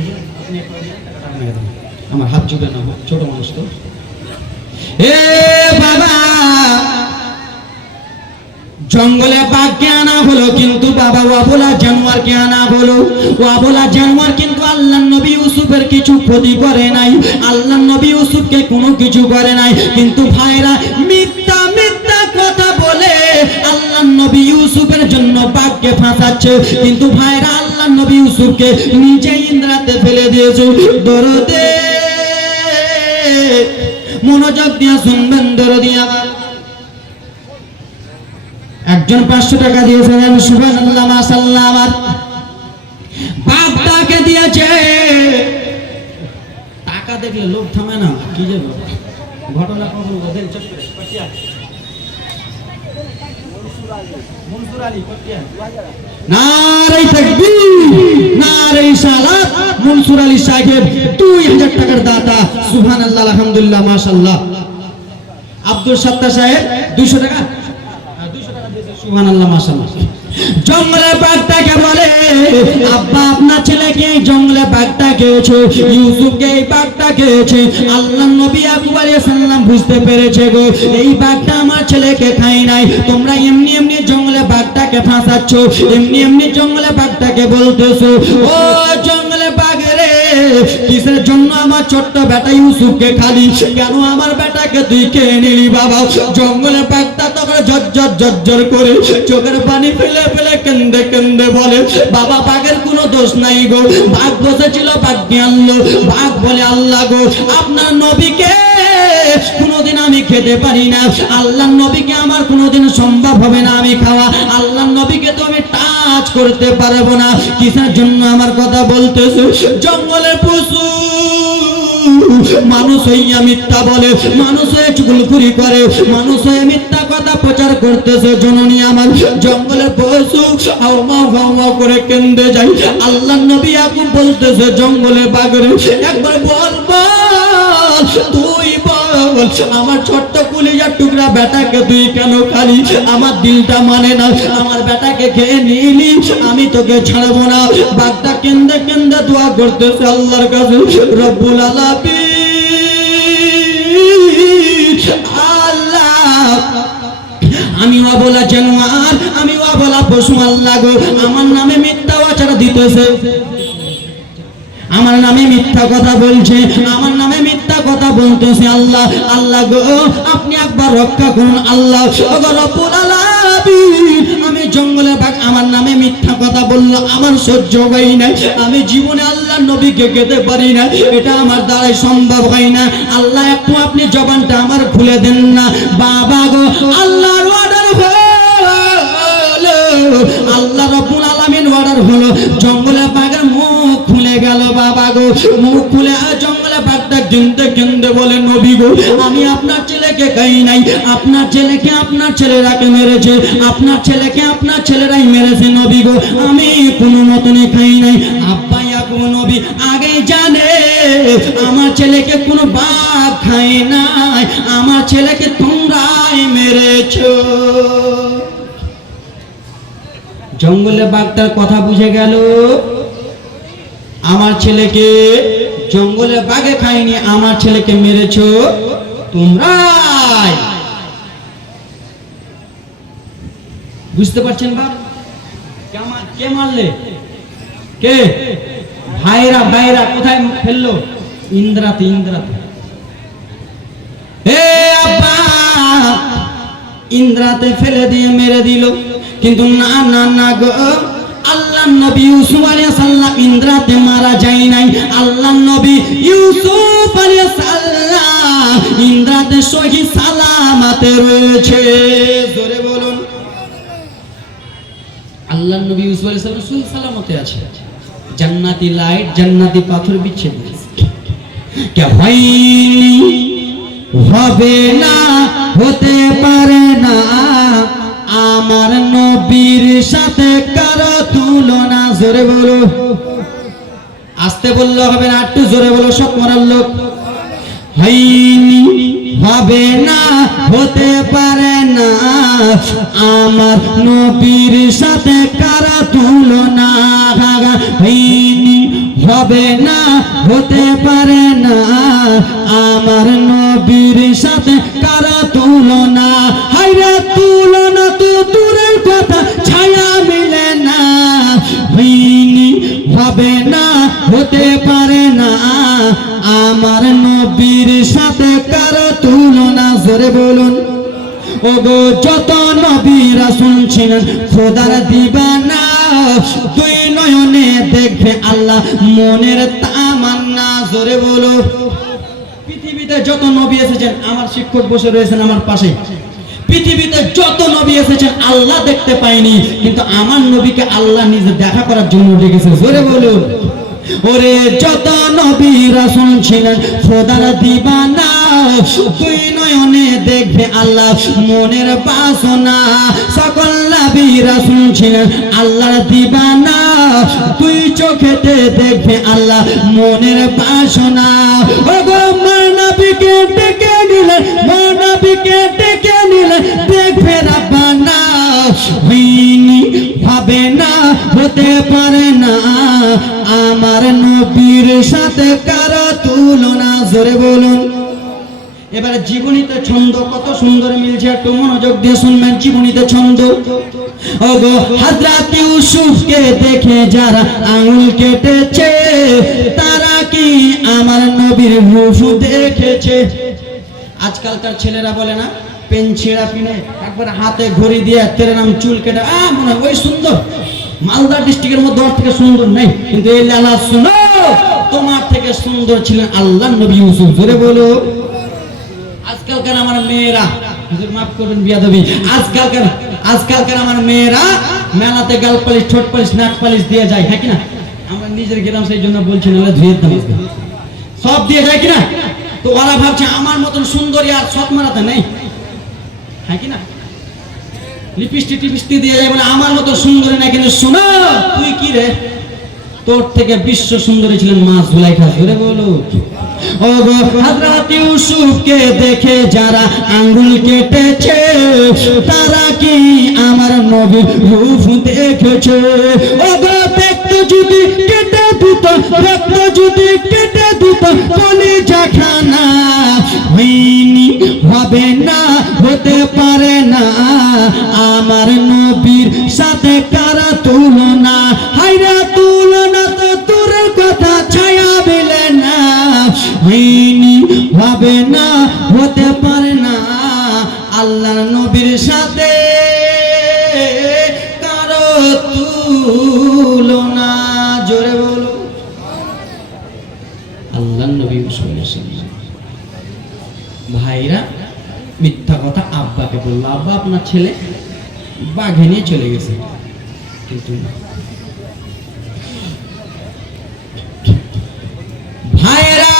আমার হাত জুড়ে না, ছোট মানুষ তো। এ বাবা, জঙ্গলে বাঘকে আনা হলো, কিন্তু বাবা অবলা জানোয়ারকে আনা হলো। অবলা জানোয়ার কিন্তু আল্লাহ নবী ইউসুফের কিছু ক্ষতি করে নাই, আল্লাহ নবী ইউসুফকে কোনো কিছু করে নাই। কিন্তু ভাইরা মিথ্যা মিথ্যা কথা বলে আল্লাহ নবী ইউসুফের জন্য বাঘকে ফাঁসাচ্ছে। কিন্তু ভাইরা আল্লাহ নবী ইউসুফকে নিচে ইন্দ্রাতে ফেলে দিয়েছে। দরদে মনোযোগ দিয়া শুনবেন, দরদি আমার। একজন 500 টাকা দিয়েছেন, সুবহানাল্লাহ মাশাআল্লাহ। আমার বাপটাকে দিয়েছে। টাকা দেখলে লোভ থামে না, কি যে ঘটনা কখন বলেন চট করে পটিয়া মনসুর আলী পটিয়া নারে তাকবীর, নারে সালাত। মনসুর আলী সাহেব 2000 টাকার দাতা, সুবহানাল্লাহ আলহামদুলিল্লাহ মাশাআল্লাহ। আব্দুল সত্তার সাহেব 200 টাকা, সুবহানাল্লাহ মাশাআল্লাহ। জঙ্গলে বাঘটাকে বলে, আব্বা আপনার ছেলেকে এই জঙ্গলে বাঘটা খেয়েছে, ইউসুফকে এই বাঘটা খেয়েছে। আল্লাহ নবী ইয়াকুব আলাইহিস সালাম বুঝতে পেরেছে গো, এই বাঘটা আমার ছেলেকে খায় নাই। তোমরা এমনি এমনি জঙ্গলে বাঘটাকে ফাঁসাচ্ছ, এমনি এমনি জঙ্গলে বাঘটাকে বলতেছো, ও জঙ্গলে বাঘ রে, কিসের জন্য আমার ছোট্ট বেটা ইউসুফকে খালি, কেন আমার বেটাকে তুই খেয়ে নিলি বাবা? জঙ্গলে বাঘটা তখন ঝরঝর ঝরঝর করে চোখের পানি ফেলে ফেলে কেন্দে কেন্দে বলে, বাবা বাঘের কোনো দোষ নাই গো, বাঘ বসেছিল বাঘকে আনলো। বাঘ বলে, আল্লাহ গো, আপনার নবীকে কোনোদিন আমি খেতে পারি না, আল্লাহ নবীকে আমার কোনোদিন সম্ভব হবে না আমি খাওয়া, আল্লাহ নবীকে তো আমি টাচ করতে পারবো না। কিসের জন্য আমার কথা বলতেছে? জঙ্গলের পশু মানুষ হইয়া মিথ্যা বলে, মানুষ হয়ে চুগলখুরি করে, মানুষ হয়ে মিথ্যা কথা প্রচার করতেছে। জননী আমার, জঙ্গলের পশু হাওমা হাওমা করে কেন্দে যায়। আল্লাহ নবী ইয়াকুব বলতেছে, জঙ্গলে বাঘরে একবার বল বল, তুই বল, আমার ছোট্ট কলিজার টুকরা বেটাকে তুই কেন খালি? আমার দিলটা মানে না, আমার বেটাকে খেয়ে নিলি, আমি তোকে ছাড়বো না। বাঘটা কেন্দে কেন্দে দোয়া করতেছে আল্লাহর কাছে, রব্বুল আলামিন, আল্লাহ আমি অবলা জানোয়ার, আমি অবলা পশু, আল্লাহ গো, আমার নামে মিথ্যা আচার দিতেছে, আমার নামে মিথ্যা কথা বলছে, আমার নামে মিথ্যা কথা বলতেছে। আল্লাহ, আল্লাহ গো, আপনি একবার রক্ষা করুন আল্লাহ। ওগো রব্বুল আলামিন, আমি জঙ্গলে বাঘ আমার নামে মিথ্যা কথা বললো, আমার সহ্য হয় না, আমি জীবনে আল্লাহ নবীকে খেতে পারি না, এটা আমার দ্বারাই সম্ভব হয় না। আল্লাহ একটু আপনি জবানটা আমার খুলে দেন না বাবা গো। আল্লাহর অর্ডার হলো, আল্লাহ রব্বুল আলামিন অর্ডার হলো, জঙ্গলে বাঘের মুখ খুলে গেল বাবা গো। মুখ খুলে জঙ্গলে বাঘটা কেন্দে কেন্দে বলে, নবী গো, আমি আপনার ছেলেকে খাই নাই, আপনার ছেলেকে আপনার ছেলেরাকে মেরেছে, আপনার ছেলেকে আপনার ছেলেরাই মেরেছে নবী গো, আমি কোনো মতনই খাই নাই। আব্বা ইয়াকুব নবী আগে জানে আমার ছেলেকে কোনো বাঘ খায় নাই, আমার ছেলেকে তোমরাই মেরেছো। জঙ্গলে বাঘটার কথা বুঝে গেল, আমার ছেলেকে জঙ্গলে বাঘে খায়নি, আমার ছেলেকে মেরেছো তোমরাই। বুঝতে পারছেন বাপ? কে মারলে? কে? ভাইরা ভাইরা কোথায় ফেললো? ইন্দ্রাতে, ইন্দ্রাতে। হে আব্বা, ইন্দ্রাতে ফেলে দিয়ে মেরে দিল। কিন্তু না না না গো, আল্লাহ নবী ইউসুফ আলাইহিস সালাম ইন্দ্রাতে মারা যায় নাই, আল্লাহ নবী ইউসুফ আলাইহিস সালাম ইন্দ্রাতে সহি সালামতে রয়েছে। জোরে বলুন, আল্লাহ নবী ইউসুফ আলাইহিস সালাম সহি সালামতে আছে, জান্নাতি লাইট, জান্নাতি পাথর বিছিয়ে দিয়েছে। কে হয়নি, হবে না, হতে পারে না আমার নবীর সাথে কারো তুলনা। জোরে বলো, আস্তে বললে হবে না, একটু জোরে বলো, সব মরার লোক। হয়নি, হবে না, হতে পারে না আমার নবীর সাথে কারো তুলনা। হয়নি, হবে না, হতে পারে না আমার নবীর সাথে কারো তুলনা। হায়রে তুলনা তো দূরের কথা, ছায়া মিলে না, হয়নি, হবে না, হতে পারে না আমার নবীর সাথে কারো তুলনা। জোরে বলুন। ওগো যত নবী রাসূল ছিলেন খোদার দিবানা, দুই নয়নে দেখবে আল্লাহ মনের তামান্না। জোরে বলো। পৃথিবীতে যত নবী এসেছেন, আমার শিক্ষক বসে রয়েছেন আমার পাশে, পৃথিবীতে যত নবী এসেছেন আল্লাহ দেখতে পাইনি, কিন্তু আমার নবীকে আল্লাহ নিজে দেখা করার জন্য ডেকেছে। জোরে বলো। ওরে যত নবী রাসূল ছিলেন খোদার দিবানা, দুই নয়নে দেখবে আল্লাহ মনের বাসনা। সকল নবী রাসূল ছিলেন আল্লাহর দিবানা, দুই চোখেতে দেখবে আল্লাহ মনের বাসনা। ওগো আমার নবীকে ডেকে নিলে, আমার নবীকে ডেকে নিলে দেখবে রাব্বানা, হয়নি, হবে না, হতে পারে না আমার নবীর সাথে কারো তুলনা। জোরে বলুন। এবারে জীবনীতে ছন্দ কত সুন্দর মিলছে, একটু মনোযোগ দিয়ে শুনবেন। জীবনীতে ছন্দ। ওগো হযরত ইউসুফকে দেখে যারা আঙুল কেটেছে, তারা কি আমার নবীর রূপ দেখেছে? আজকালকার ছেলেরা বলে না, পেন ছিঁড়া পিনে একবার হাতে ঘড়ি দিয়ে তেরে নাম চুল কেটে মনে হয় ওই সুন্দর। মালদা ডিস্ট্রিক্টের মধ্যে ওর থেকে সুন্দর নেই, কিন্তু এই লালা শুনো, তোমার থেকে সুন্দর ছিলেন আল্লাহর নবী ইউসুফ। জোরে বলো। আজকালকার আমার মেয়েরা, হুজুর মাফ করবেন বিয়াদবি, আজকালকার আমার মেয়েরা মেলাতে গাল পালিশ, ঠোঁট পালিশ, নাক পালিশ দিয়ে যায়, হ্যাঁ কিনা? আমরা নিজের গ্রাম, সেই জন্য বলছি না ধুয়ে দাম সব দিয়ে যায় কিনা? তো ওরা ভাবছে আমার মতন সুন্দরী আর সৎ মারাতে নেই, হ্যাঁ কিনা? লিপস্টিক টিপস্টিক দিয়ে যায় বলে আমার মতো সুন্দরী না। কিন্তু শোনো, তুই কি রে, তোর থেকে বিশ্ব সুন্দরী ছিলেন মা জুলাইখা। জোরে বলো। ওগো হযরত ইউসুফকে দেখে যারা আঙ্গুল কেটেছে, তারা কি আমার নবীর রূপ দেখেছে? ওগো দেখতে যদি কেটে দিত, দেখতে যদি কেটে দিত কলিজা খানা, হয়নি, হবে না, হতে পারে না আমার নবীর সাথে কারো তুলনা। হায়রে তুলনা তো দূরের কথা, ছায়া মিলে না, হয়নি, হবে না, হতে পারে না আল্লাহর নবীর সাথে কারো তুলনা। জোরে বলো। আল্লাহর নবী ভাইরা মিথ্যা কথা আব্বাকে বললো, আব্বা আপনার ছেলে বাঘে নিয়ে চলে গেছে, কিন্তু ভাইরা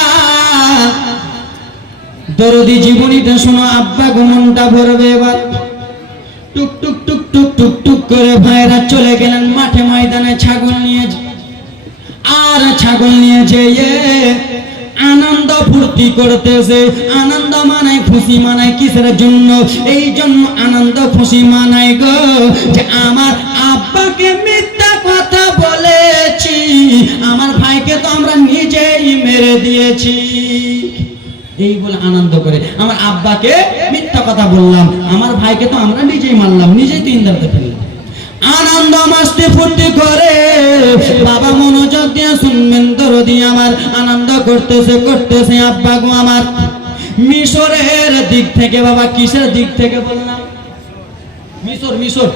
দরদি জীবনীটা শোনো, আব্বা মনটা ভরবে এবার। টুক টুক টুক টুক টুক টুক করে ভাইরা চলে গেলেন মাঠে ময়দানে ছাগল নিয়ে। আর ছাগল নিয়ে যেয়ে আনন্দ ফুর্তি করতেছে। আনন্দ মানায়, খুশি মানায়, কিসের জন্য? এই জন্য আনন্দ খুশি মানায় গো, যে আমার আব্বাকে মিথ্যা কথা বলেছি, আমার ভাইকে তো আমরা নিজেই মেরে দিয়েছি, এই বলে আনন্দ করে। আমার আব্বাকে মিথ্যা কথা বললাম, আমার ভাইকে তো আমরা নিজেই মারলাম, নিজেই তো ইন্দারতে ফেললাম। আনন্দ মাস্তি ফুর্তি করে। বাবা মনোযোগ দিয়ে শুনবেন, দরদি আমার আনন্দ করতেছে করতেছে আব্বা গো আমার মিশরের দিক থেকে। বাবা কিসের দিক থেকে বললাম? মিশর। মিশর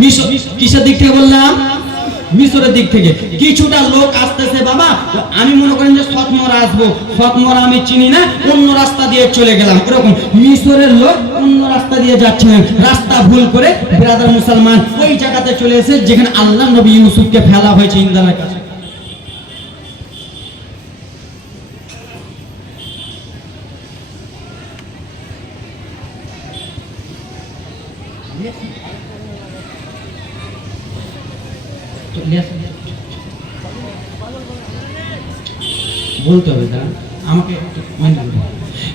মিশর কিসের দিক থেকে বললাম? মিশরের দিক থেকে কিছুটা লোক আসতেছে। বাবা আমি মনে করেন যে সৎমরা আসবো, সৎমরা আমি চিনি না, অন্য রাস্তা দিয়ে চলে গেলাম, ওরকম মিশরের লোক অন্য রাস্তা দিয়ে যাচ্ছিলেন। রাস্তা ভুল করে ব্রাদার মুসলমান ওই জায়গাতে চলে এসে যেখানে আল্লাহ নবী ইউসুফকে ফেলা হয়েছে ইন্দারের কাছে। বলতে হবে দাঁড়া আমাকে।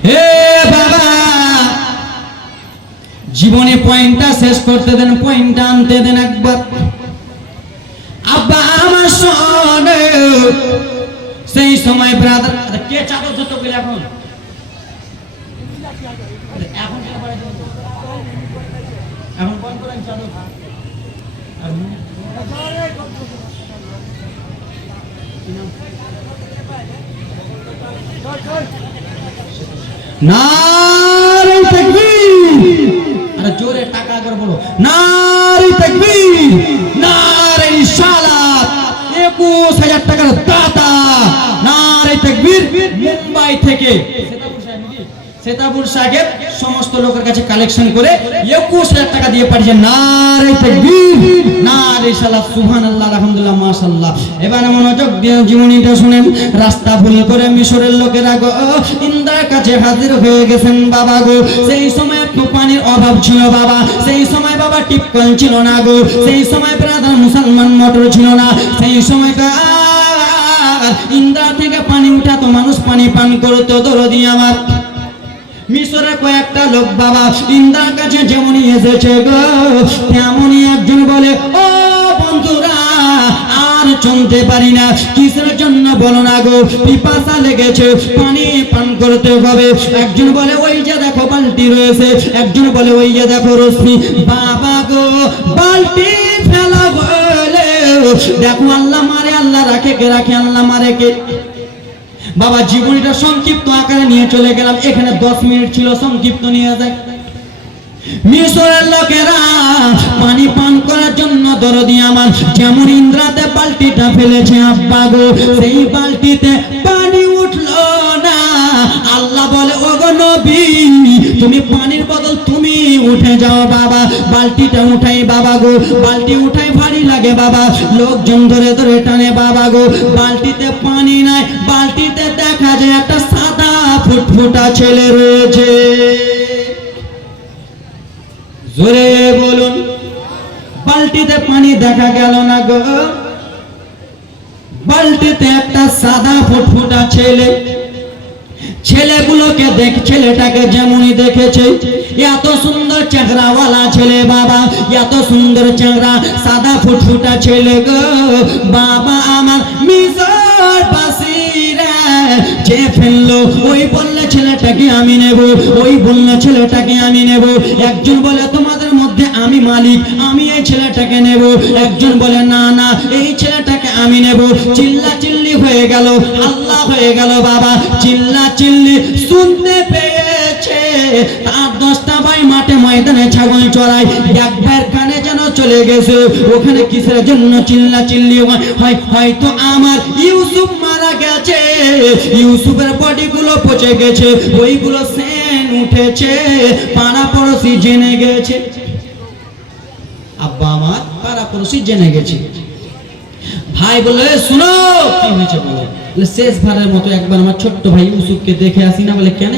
হে বাবা জীবনে পয়েন্টটা শেষ করতে দেন, পয়েন্টটা আনতে দেন একবার। আব্বা আমার শোনে, সেই সময় ব্রাদার কে চাদর ধরতে গেলে এখন এখন এখন বন্ধ করেন চাদর। নারে তাকবীর, আরে জোরে টাকা করে বলো, নারে তাকবীর, নারে রিসালাত। 21,000 টাকার দাতা, নারে তাকবীর। মুম্বাই থেকে সেতাবুর সাহেব সমস্ত লোকের কাছে কালেকশন করে 21,000 টাকা দিয়ে পাঠিয়েছেন। নারে তাকবীর, নারে রিসালাত, সুবহানাল্লাহ, আলহামদুলিল্লাহ, মাশাআল্লাহ। এবার মনোযোগ দিয়ে জীবনীটা শুনেন। রাস্তা ভুল করে মিশরের লোকেরা গো ইন্দ্রার কাছে হাজির হয়ে গেছেন বাবা গো। সেই সময় একটু পানির অভাব ছিল বাবা, সেই সময় বাবা টিপকল ছিল না গো, সেই সময় ব্রাদার মুসলমান মোটর ছিল না, সেই সময়টা ইন্দ্রা থেকে পানি উঠাতো, মানুষ পানি পান করতো। দরদি আমার মিশরে কয়েকটা লোক বাবা ইন্দ্রার কাছে যেমনই এসেছে গো, তেমনই একজন বলে, ও বন্ধুরা আর চলতে পারি না। কিসের জন্য বলো না গো? পিপাসা লেগেছে, পানি পান করতে হবে। একজন বলে ওই যে দেখো বালতি রয়েছে, একজন বলে ওই যে দেখো রশ্মি। বাবা গো বালতি ফেলা বলে দেখো আল্লাহ মারে, আল্লাহ রাখে, কে রাখে? আল্লাহ মারে কে? বাবা জীবনীটা সংক্ষিপ্ত আকারে নিয়ে চলে গেলাম, এখানে 10 মিনিট ছিল, সংক্ষিপ্ত নিয়ে যায়। মিশরের লোকেরা পানি পান করার জন্য দরদি আমার যেমন ইন্দ্রাতে বালতিটা ফেলেছে আব্বা গো, সেই বালতিতে পানি উঠলো না। আল্লাহ বলে, ও গো নবী, তুমি পানির বদল তুমি উঠে যাও বাবা। বালতিটা উঠাই বাবা গো, বালতি উঠাই ভারী লাগে বাবা, লোকজন ধরে ধরে টানে বাবা গো। বালতিতে পানি নাই, বালতিতে দেখা যায় একটা সাদা ফুটফুটা ছেলে রয়েছে। জোরে বলুন, বালতিতে পানি দেখা গেল না গো, বালতিতে একটা সাদা ফুটফুটা ছেলে। ছেলেগুলোকে দেখ, ছেলেটাকে যেমনই দেখেছে, এত সুন্দর চেহারাওয়ালা ছেলে বাবা, এত সুন্দর চেহারা, সাদা ফুটফুটা ছেলে গো বাবা আমার। মিশর বাসীরা যে ফেললো, ওই বললে ছেলেটাকে আমি নেব, ওই বললো ছেলেটাকে আমি নেব। একজন বলে তোমাদের মধ্যে আমি মালিক, আমি এই ছেলেটাকে নেব। একজন বলে না না, এই ছেলেটাকে আমি নেব। চিল্লা চিল্লি হয়ে গেল, আল্লাহ হয়ে গেল বাবা। চিল্লা চিল্লি শুনতে পেয়েছে তার 10টা ভাই মাঠে ময়দানে ছাগল চড়ায়, এক ভাইয়ের কানে যেন চলে গেছে। ওখানে কিসের জন্য চিল্লা চিল্লি হয়? হয়তো আমার ইউসুফ মারা গেছে, ইউসুফের বডি গুলো পচে গেছে, ওইগুলো সেন উঠেছে, পাড়া পড়োশি জেনে গেছে। আব্বা আমার পাড়া পড়োশি জেনে গেছে। ভাই বলে শুনো কি হয়েছে বলো। শেষ ভারের মতো একবার আমার ছোট্ট ভাই ইউসুফকে দেখে আসি না। বলে কেন?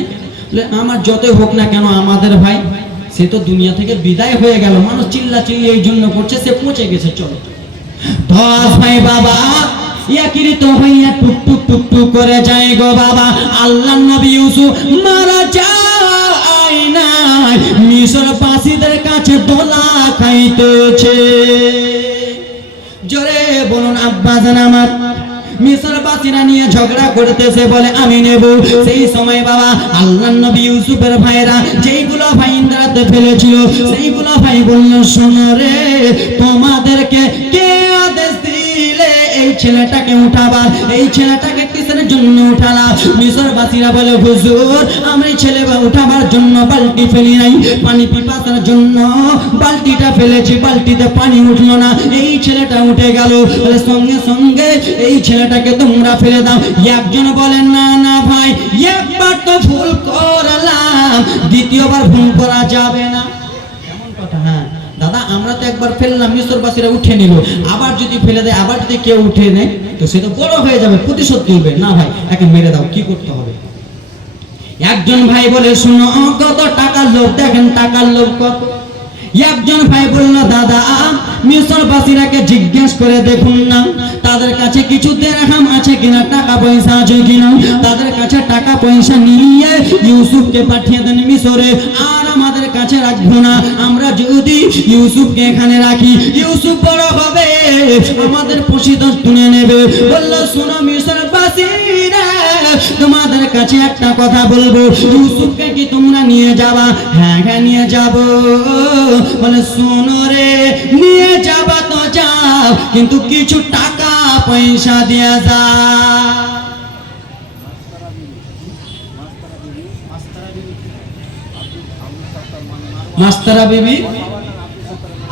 বলে আমার যতই হোক না কেন আমাদের ভাই, সে তো দুনিয়া থেকে বিদায় হয়ে গেল, মানুষ চিল্লা চিল্লি এই জন্য করছে, সে পৌঁছে গেছে, চলো। 10 ভাই বাবা একীরিত হইয়া টুক টুক টুক টুক করে যায় গো বাবা। আল্লাহর নবী ইউসুফ মারা যায় না, মিশর বাসীদের কাছে দোলা খাইতেছে। জোরে বলুন আব্বা জান আমার। মিশরবাসীরা নিয়ে ঝগড়া করতেছে, বলে আমি নেব। সেই সময় বাবা আল্লাহর নবী ইউসুফের ভাইরা যেইগুলো ভাই ইন্দ্রাতে ফেলেছিল, সেইগুলো ভাই বলল, শোনো রে, তোমাদেরকে কে আদেশ দিলে এই ছেলেটাকে উঠাবার? এই ছেলেটাকে কিসের জন্য উঠালা? মিশরবাসীরা বলে, হুজুর আমরা এই ছেলে উঠাবার জন্য বালতি ফেলি নাই, পানি পিপাসার জন্য বালতিটা ফেলেছি, বালতিতে পানি উঠলো না, এই ছেলেটা উঠে গেল। সঙ্গে সঙ্গে এই ছেলেটাকে তোমরা ফেলে দাও। একজন বলেন, না না ভাই, একবার তো ভুল করলাম, দ্বিতীয়বার ভুল করা যাবে না। কেমন কথা? হ্যাঁ দাদা, আমরা তো একবার ফেললাম, মিশরবাসীরা উঠে নিল, আবার যদি ফেলে দেয়, আবার যদি কেউ উঠে নেয়, তো সে তো বড় হয়ে যাবে, প্রতিশোধ নিবে। না ভাই, একে মেরে দাও। কি করতে হবে? একজন ভাই বলে, শুনো, কত টাকার লোভ, দেখেন টাকার লোভ কত। একজন ভাই বলল, দাদা মিশরবাসীরাকে জিজ্ঞেস করে দেখুন না, তাদের কাছে কিছু দিরহাম আছে কিনা, টাকা পয়সা আছে কিনা। তাদের কাছে টাকা পয়সা নিয়ে ইউসুফকে পাঠিয়ে দেন মিশরে, আর আমাদের কাছে রাখবেন রাখবো না, আমরা যদি ইউসুফকে এখানে রাখি ইউসুফ বড় হবে, আমাদের প্রতিশোধ তুলে নেবে। বললো শোনো মিশরবাসীরা, তোমাদের কাছে একটা কথা বলবো, ইউসুফকে কি তোমরা নিয়ে যাবা? হ্যাঁ হ্যাঁ নিয়ে যাব। বলে শোনো রে, নিয়ে যাবা তো যাও, কিন্তু কিছু টাকা পয়সা দিয়ে যা। মাস্তারা বিবি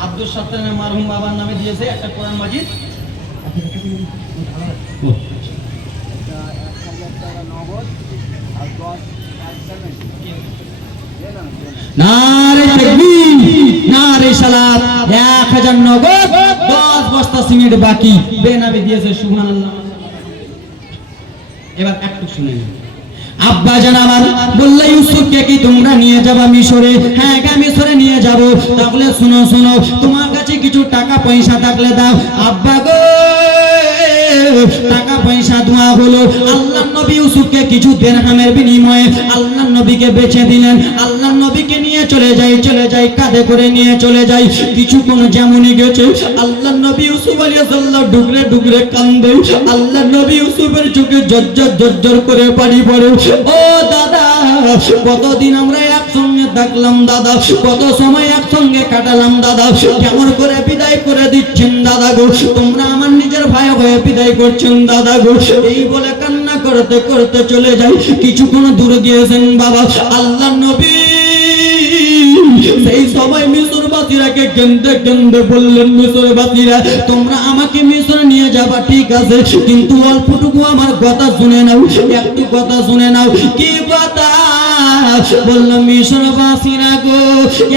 আব্দুল সত্তারের মারহুম বাবার নামে দিয়েছে একটা কোরআন মাজিদ। নারে তাকবীর, নারে সালাত। 1000 নগদ, 10 বস্তা সিমেন্ট বাকি বেনামে দিয়েছে। সুবহানাল্লাহ। এবার একটু শুনে নিন। আব্বা জান আমার বললে ইউসুফকে কি তোমরা নিয়ে যাবা মিশরে? হ্যাঁ গা মিশরে নিয়ে যাব। তাহলে শুনো শুনো, তোমার কাছে কিছু টাকা পয়সা থাকলে দাও। আব্বা গো, টাকা পয়সা দেওয়া হলো। আল্লাহর নবী ইউসুফকে কিছু দিরহামের বিনিময়ে আল্লাহর নবীকে বেচে দিলেন। আল্লাহর নবীকে নিয়ে চলে যাই কাঁধে করে নিয়ে চলে যাই। কিছুক্ষণ যেমনই গেছে আল্লাহর নবী ইউসুফ আলাইহিস সালাম ডুগরে ডুগরে কান্দে। আল্লাহর নবী ইউসুফের চোখে জর্জর করে পানি পড়ে। ও দাদা, কতদিন আমরা একসঙ্গে থাকলাম দাদা, কত সময় একসঙ্গে কাটালাম দাদা, কেমন করে বিদায় করে দিচ্ছেন দাদা গো, তোমরা আমার নিজের ভাই হয়ে বিদায় করছেন দাদা গো। এই বলে কান্না করতে করতে চলে যাই। কিছুক্ষণ দূরে গিয়েছেন বাবা আল্লাহর নবী। সেই সময় মিশরবাসীরাকে কেন্দ্রে বললেন, মিশরবাসীরা তোমরা আমাকে মিশর নিয়ে যাবা ঠিক আছে, কিন্তু অল্পটুকু আমার কথা শুনে নাও, একটু কথা শুনে নাও। কি কথা? বললো মিশরবাসীরা গো,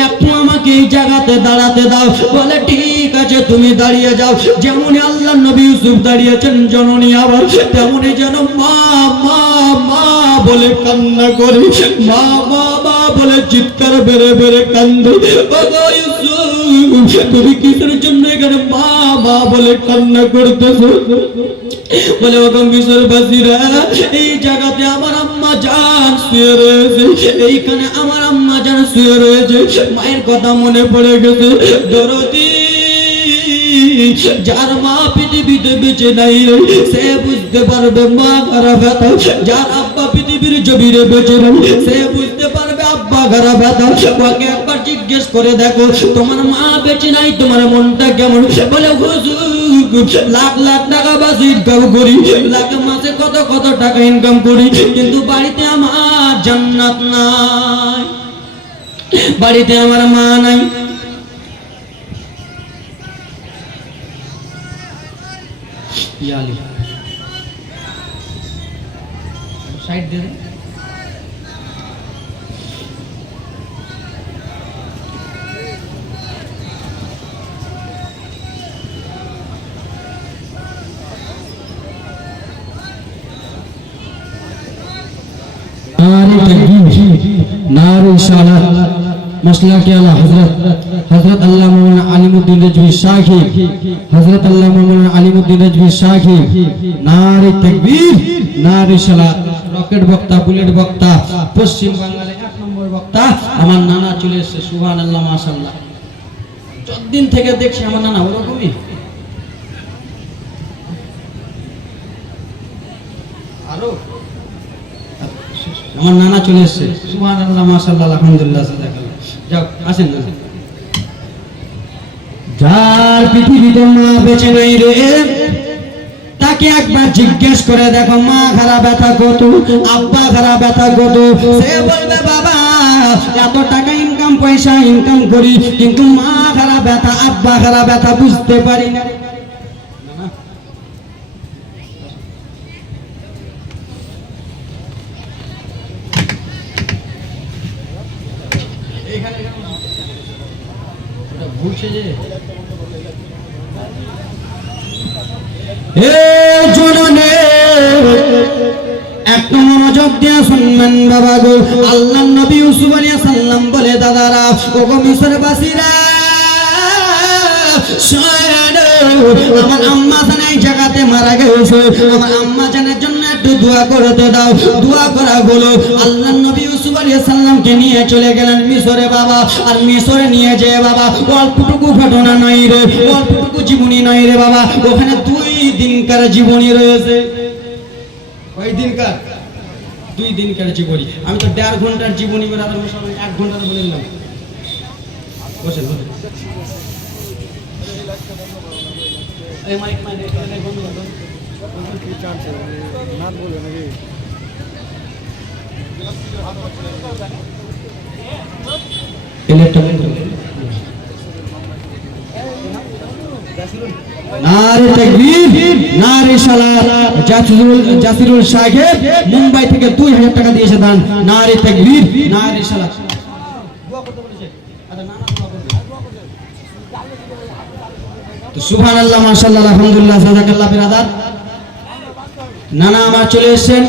একটু আমাকে এই জায়গাতে দাঁড়াতে দাও। বলে ঠিক আছে তুমি দাঁড়িয়ে যাও। যেমনই আল্লাহর নবী ইউসুফ দাঁড়িয়েছেন জননী আবার তেমনই যেন মা মা মা বলে কান্না করে, মা মা মা বলে চিৎকার বেড়ে বেড়ে কান্দে। বাবা ইউসুফ, তুমি কিসের জন্য এখানে মা মা বলে কান্না করতেছো? বলে ওগো মিশরবাসীরা, এই জায়গাতে আমার আম্মা জান শুয়ে রয়েছে, এইখানে আমার আম্মা জান শুয়ে রয়েছে। মায়ের কথা মনে পড়ে গেছে। দরদি, যার মা পৃথিবীতে বেঁচে নাই রে, সে বুঝতে পারবে মা কারা ব্যথা। যার আব্বা পৃথিবীর জমিনে বেঁচে নাই, সে বুঝতে পারবে আব্বা কারা ব্যথা। ওকে একবার জিজ্ঞেস করে দেখো, তোমার মা বেঁচে নাই, তোমার মনটা কেমন? বলে হুজুর, লাখ লাখ টাকা বাস ইনকাম করি, লাখ মাসে কত কত টাকা ইনকাম করি, কিন্তু বাড়িতে আমার জান্নাত নাই, বাড়িতে আমার মা নাই। সাইড দে রে। नारे सालात मसला के अला हजरत अल्लामा मौलाना आलिमुद्दीन रजवी शाही, हजरत अल्लामा मौलाना आलिमुद्दीन रजवी शाही। नारे तकबीर, नारे सालात। রকেট বক্তা, বুলেট বক্তা, পশ্চিম বাংলার 1 নম্বর বক্তা আমার নানা চলে এসেছে। সুবহানাল্লাহ, মাশাআল্লাহ। যতদিন থেকে দেখছি আমার নানা ওরকমই। আরো আমার নানা চলে এসেছে। সুবহানাল্লাহ, মাশাআল্লাহ, আলহামদুলিল্লাহ। যাও আসেন না। যার পৃথিবীতে মা বেঁচে নাই রে, তাকে একবার জিজ্ঞেস করে দেখো মা খারা ব্যথা কত, আব্বা খারা ব্যথা কত। সে বলবে বাবা এত টাকা ইনকাম পয়সা ইনকাম করি, কিন্তু মা খারা ব্যথা আব্বা খারা ব্যথা বুঝতে পারি না। একটু মনোযোগ দিয়ে শুনবেন বাবা গো। আল্লাহর নবী ইউসুফ আলাইহিস সালাম বলে দাদারা, ওগো মিশরবাসীরা, আমার আম্মা জান এই জায়গাতে মারা গেছে, আমার আম্মা জানের জন্য একটু দোয়া করতে দাও। দোয়া করা হলো। আল্লাহর নবী ইউসুফ আলাইহি সাল্লামকে নিয়ে চলে গেলেন মিশরে বাবা। আর মিশরে নিয়ে যে বাবা অল্পটুকু ঘটনা নাই রে, অল্পটুকু জীবনী নাই রে বাবা, ওখানে 2 দিনকার জীবনী রয়েছে। কয় দিনকার? 2 দিনকার জীবনী। আমি তো 1.5 ঘন্টার জীবনী বেরাতে 1 ঘন্টার বলে নিলাম। বসেন বসেন। এই মাইক মানে বন্ধ করো। কি চান্স না বলে নাকি? নারে তাকবীর, নারে সালাত। জাসিরুল সাহেব মুম্বাই থেকে 2000 টাকা দিয়েছে দান। নারে তাকবীর, নারে সালাত। দোয়া করতে বলেছে। আচ্ছা না না দোয়া করবে। তো সুবহানাল্লাহ, মাশাআল্লাহ, আলহামদুলিল্লাহ, জাযাকাল্লাহ বিরাদার। নানা আমার চলে এসেছেন।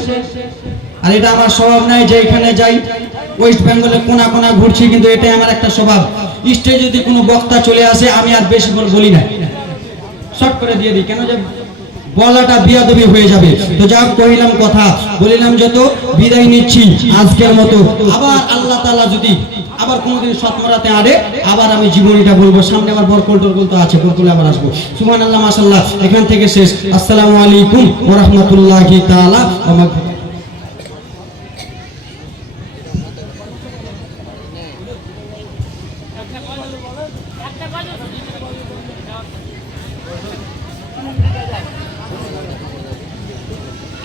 আর এটা আমার স্বভাব নাই যে এখানে যাই ওয়েস্ট বেঙ্গলে কোনা কোনা ঘুরছি, কিন্তু এটাই আমার একটা স্বভাব। স্টেজে যদি কোনো বক্তা চলে আসে আমি আর বেশি বলি না, শর্ট করে দিয়ে দিই, কেন যে বলাটা বিয়াদবি হয়ে যাবে। তো যা কইলাম কথা বলিলাম, যত বিদায় নিচ্ছি আজকের মতো। আবার আল্লাহ তাআলা যদি আবার কোনোদিন সৎমরাতে আরে আবার আমি জীবনীটা বলবো। সামনে আবার বরকল টরকল তো আছে, বরকলে আবার আসবো। সুবহানাল্লাহ, মাশাআল্লাহ। এখান থেকে শেষ। আসসালামু আলাইকুম ওয়া রাহমাতুল্লাহি তাআলা ওয়া বারাকাতুহু।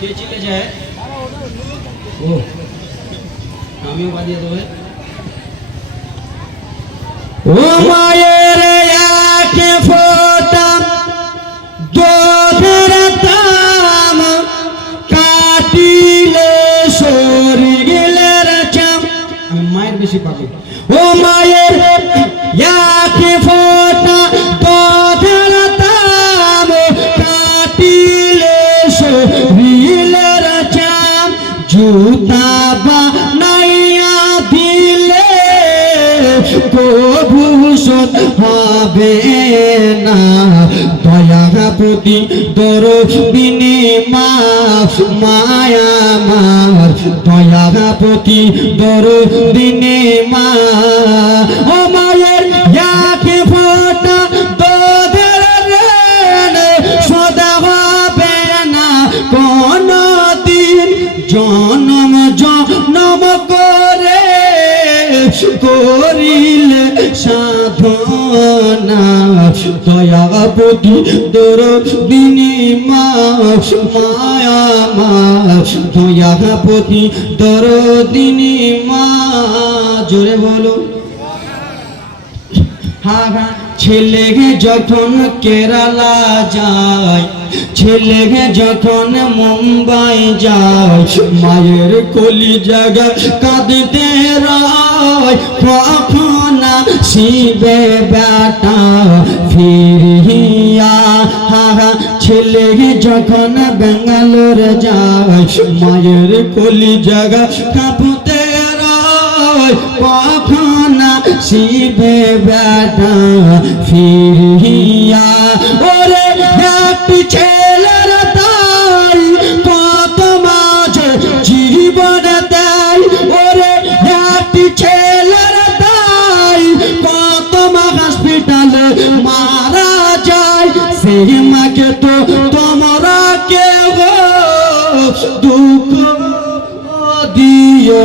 কে চলে যায়? ও আমিও বাজিয়ে দেবো। ও মায়ের একে ফোঁটা দুধের দাম, কাটিলে শরীরের চাম। আমি মায়ের বেশি পাবো। ও মায়ের একে ফোঁটা দুধের দাম, কাটিলে শরীরের চাম। জুতা বানাইয়া দিলে কবু শোধ হবে না। দয়াপতি দরদিনী মা মায়া মার, দয়াপতি দরদিনী মা। ও মায়ের একে ফোঁটা দুধের ঋণ শোধ হবে না কোনদিন। জনম জনম করে করিলে সাধনা। দয়াপতি দরদিনী মা মায়া মার, দয়াপতি দরদিনী মা। জোরে বলো। হ্যাঁ হ্যাঁ। ছেলে যখন কেরালা যায়, ছেলে যখন মুম্বাই যায়, মায়ের কলি জায়গা কাঁদতে রায়। কখন শিবে বেটা ফিরিয়া। হা ছেলে যখন বেঙ্গালোর যায়, মায়ের কলি জায়গা কাঁপতে রায়। কখন শিবে বেটা ফিরিয়া। ওরে একটি ছেলের তাই কত মাঝে জীবন দেয়। ওরে একটি ছেলের তাই কত মা হসপিটালে মারা যায়। সেই মাকে তো তোমরা কেউ দুঃখ দিও